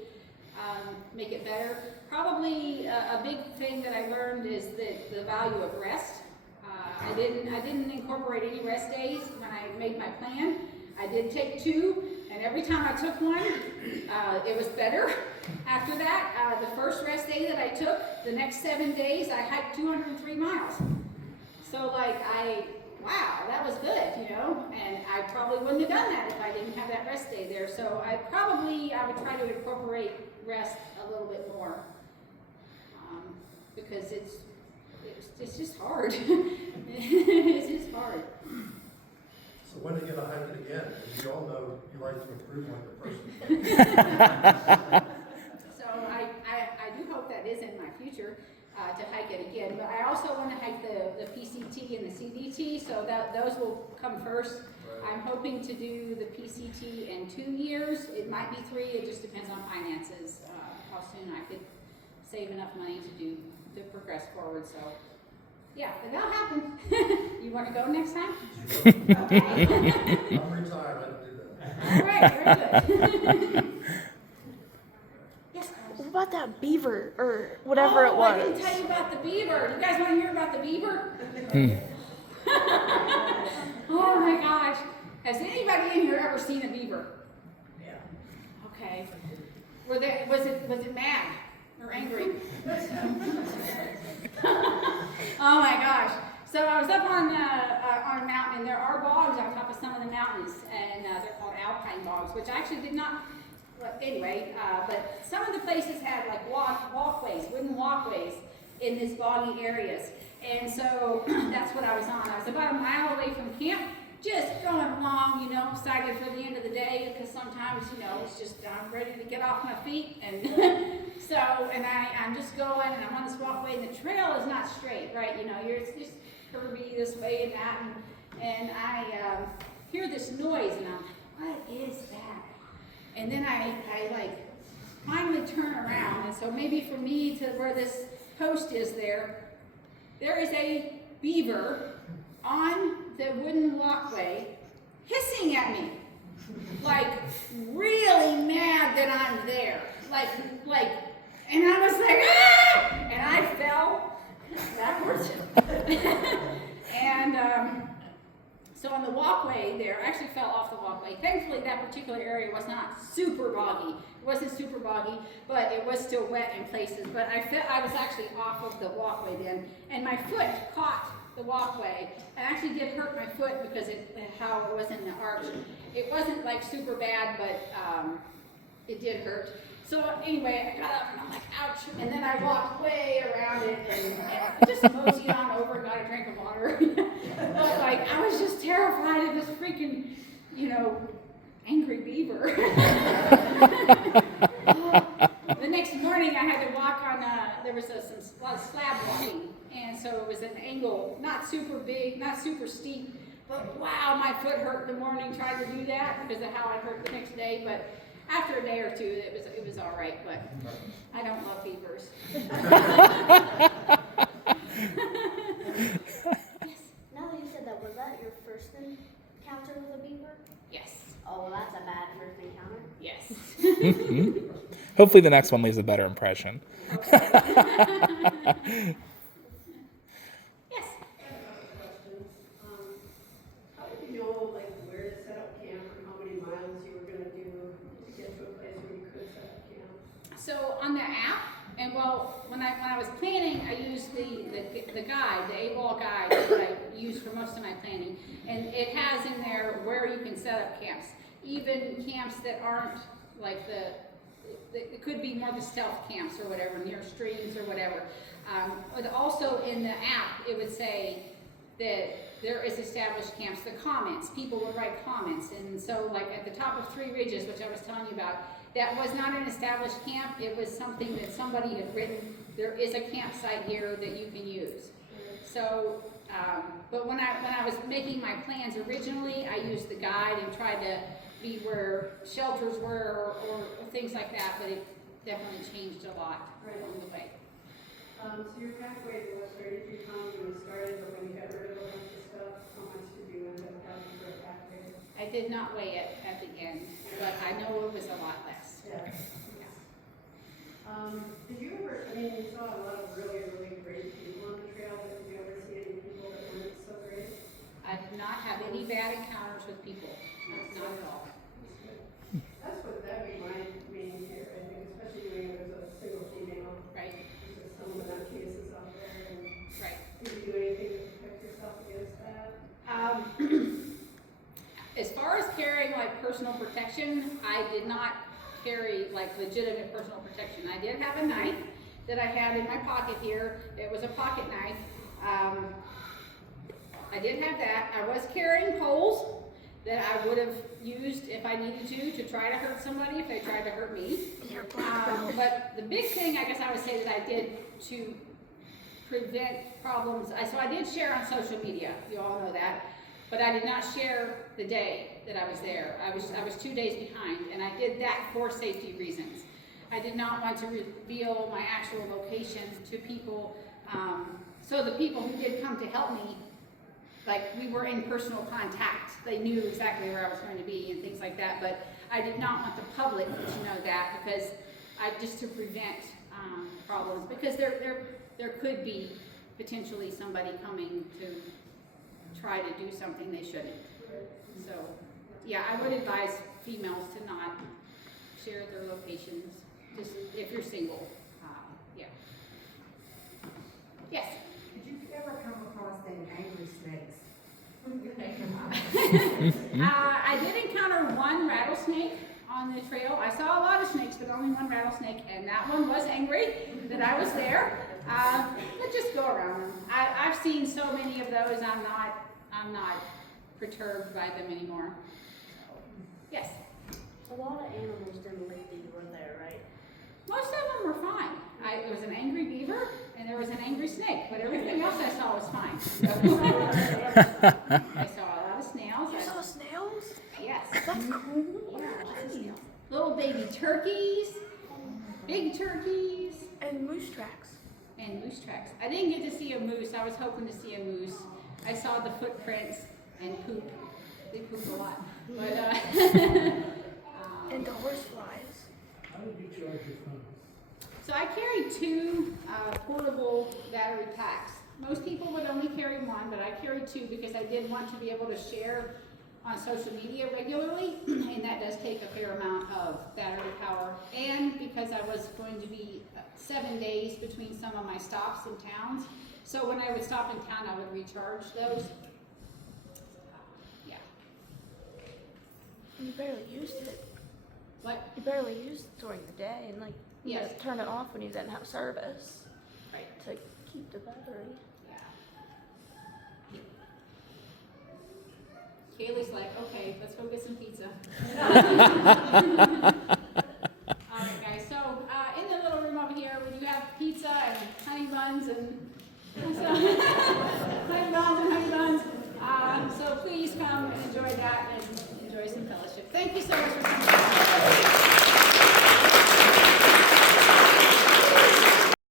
make it better. Probably a big thing that I learned is the value of rest. I didn't incorporate any rest days when I made my plan. I did take 2, and every time I took one, it was better. After that, the first rest day that I took, the next 7 days, I hiked 203 miles. So like wow, that was good, you know, and I probably wouldn't have done that if I didn't have that rest day there. So I would try to incorporate rest a little bit more, because it's just hard. It's just hard. So when are you gonna hike it again? Because you all know you like to improve like the person. So I do hope that is in my future, to hike it again. But I also want to hike the PCT and the CDT, so those will come first. Right. I'm hoping to do the PCT in 2 years. It might be 3. It just depends on finances, how soon I could save enough money to progress forward. So yeah, but that'll happen. You want to go next time? Okay. I'm retired, I don't do that. All right, very good. Yes. What about about that beaver or whatever it was? I didn't tell you about the beaver. You guys want to hear about the beaver? Oh my gosh. Has anybody in here ever seen a beaver? Yeah. Okay. Was it mad or angry? Oh my gosh. So I was up on a mountain, and there are bogs on top of some of the mountains, and they're called alpine bogs, which I actually did not. Well, anyway, but some of the places had like walkways, wooden walkways in these boggy areas, and so that's what I was on. I was about a mile away from camp, just going along, you know, excited for the end of the day, because sometimes, you know, it's just I'm ready to get off my feet, and so, and I'm just going, and I'm on this walkway, and the trail is not straight, right? You know, it's just curvy this way and that, and I hear this noise, and I'm like, what is that? And then I like finally turn around, and so maybe from me to where this post is there is a beaver on the wooden walkway hissing at me, like really mad that I'm there, like, and I was like, ah! And I fell backwards, and so on the walkway there, I actually fell off the walkway. Thankfully, that particular area was not super boggy. It wasn't super boggy, but it was still wet in places. But I was actually off of the walkway then, and my foot caught the walkway. It actually did hurt my foot because how it was in the arch. It wasn't like super bad, but it did hurt. So anyway, I got up and I'm like, ouch. And then I walked way around it and just moseyed on over and got a drink of water. But like, I was just terrified of this freaking, you know, angry beaver. The next morning I had to walk on, there was a lot of slab walking. And so it was an angle, not super big, not super steep. But wow, my foot hurt in the morning trying to do that because of how I hurt the next day. But after a day or two, it was all right, but I don't love beavers. Yes. Now that you said that, was that your first encounter with a beaver? Yes. Oh, well, that's a bad first encounter. Yes. Hopefully the next one leaves a better impression. Yes. How did you know, like, where to set up camp or how many miles you were gonna do to get to a place where you could set up camp? So on the app, and well, when I was planning, I used the guide, the AWOL guide that I use for most of my planning, and it has in there where you can set up camps, even camps that aren't like it could be more the stealth camps or whatever, near streams or whatever. But also in the app, it would say that there is established camps, the comments, people would write comments, and so like at the top of Three Ridges, which I was telling you about, that was not an established camp, it was something that somebody had written, there is a campsite here that you can use. So, but when I was making my plans originally, I used the guide and tried to be where shelters were or things like that, but it definitely changed a lot along the way. So your pathway was 33 pounds when you started, but when you got rid of a bunch of stuff, how much did you end up having for a pathway? I did not weigh it at the end, but I know it was a lot less. Yeah. Did you ever, I mean, you saw a lot of really, really great people on the trail, but did you ever see any people that weren't so great? I did not have any bad encounters with people, not at all. That's what, that'd be my main fear, I think, especially doing it as a single female. Right, Because some of the nut cases out there, and right. did you do anything to protect yourself against that? As far as carrying like personal protection, I did not carry like legitimate personal protection. I did have a knife that I had in my pocket here. It was a pocket knife. I did have that. I was carrying poles that I would have used if I needed to try to hurt somebody if they tried to hurt me. But the big thing I guess I would say that I did to prevent problems, so I did share on social media, you all know that, but I did not share the day that I was there. I was 2 days behind, and I did that for safety reasons. I did not want to reveal my actual location to people, so the people who did come to help me, like we were in personal contact. They knew exactly where I was going to be and things like that, but I did not want the public to know that because just to prevent problems, because there could be potentially somebody coming to try to do something they shouldn't. So, yeah, I would advise females to not share their locations, just if you're single. Yeah. Yes. Did you ever come across any angry snakes? I did encounter one rattlesnake on the trail. I saw a lot of snakes, but only one rattlesnake, and that one was angry that I was there. But just go around them. I've seen so many of those. I'm not perturbed by them anymore. So, yes. A lot of animals didn't believe that you were there, right? Most of them were fine. There was an angry beaver and there was an angry snake, but everything else I saw was fine. I saw a lot of snails. You saw snails? Yes. That's cool. Yeah, lots of snails. Little baby turkeys, big turkeys, And moose tracks. and moose tracks. I didn't get to see a moose. I was hoping to see a moose. I saw the footprints and poop. They poop a lot. But And the horse flies. How did you charge your phone? so I carry 2 portable battery packs. Most people would only carry 1, but I carry 2 because I did want to be able to share on social media regularly, and that does take a fair amount of battery power. And because I was going to be 7 days between some of my stops in towns, so when I would stop in town, I would recharge those. Yeah. You barely used it. What? You barely used it during the day, and you Yes. had to turn it off when you didn't have service. Right. To keep the battery. Yeah. Kaylee's like, okay, let's go get some pizza. Alright guys, so in the little room over here, we do have pizza and honey buns and honey buns. So please come and enjoy that and enjoy some fellowship. Thank you so much for coming.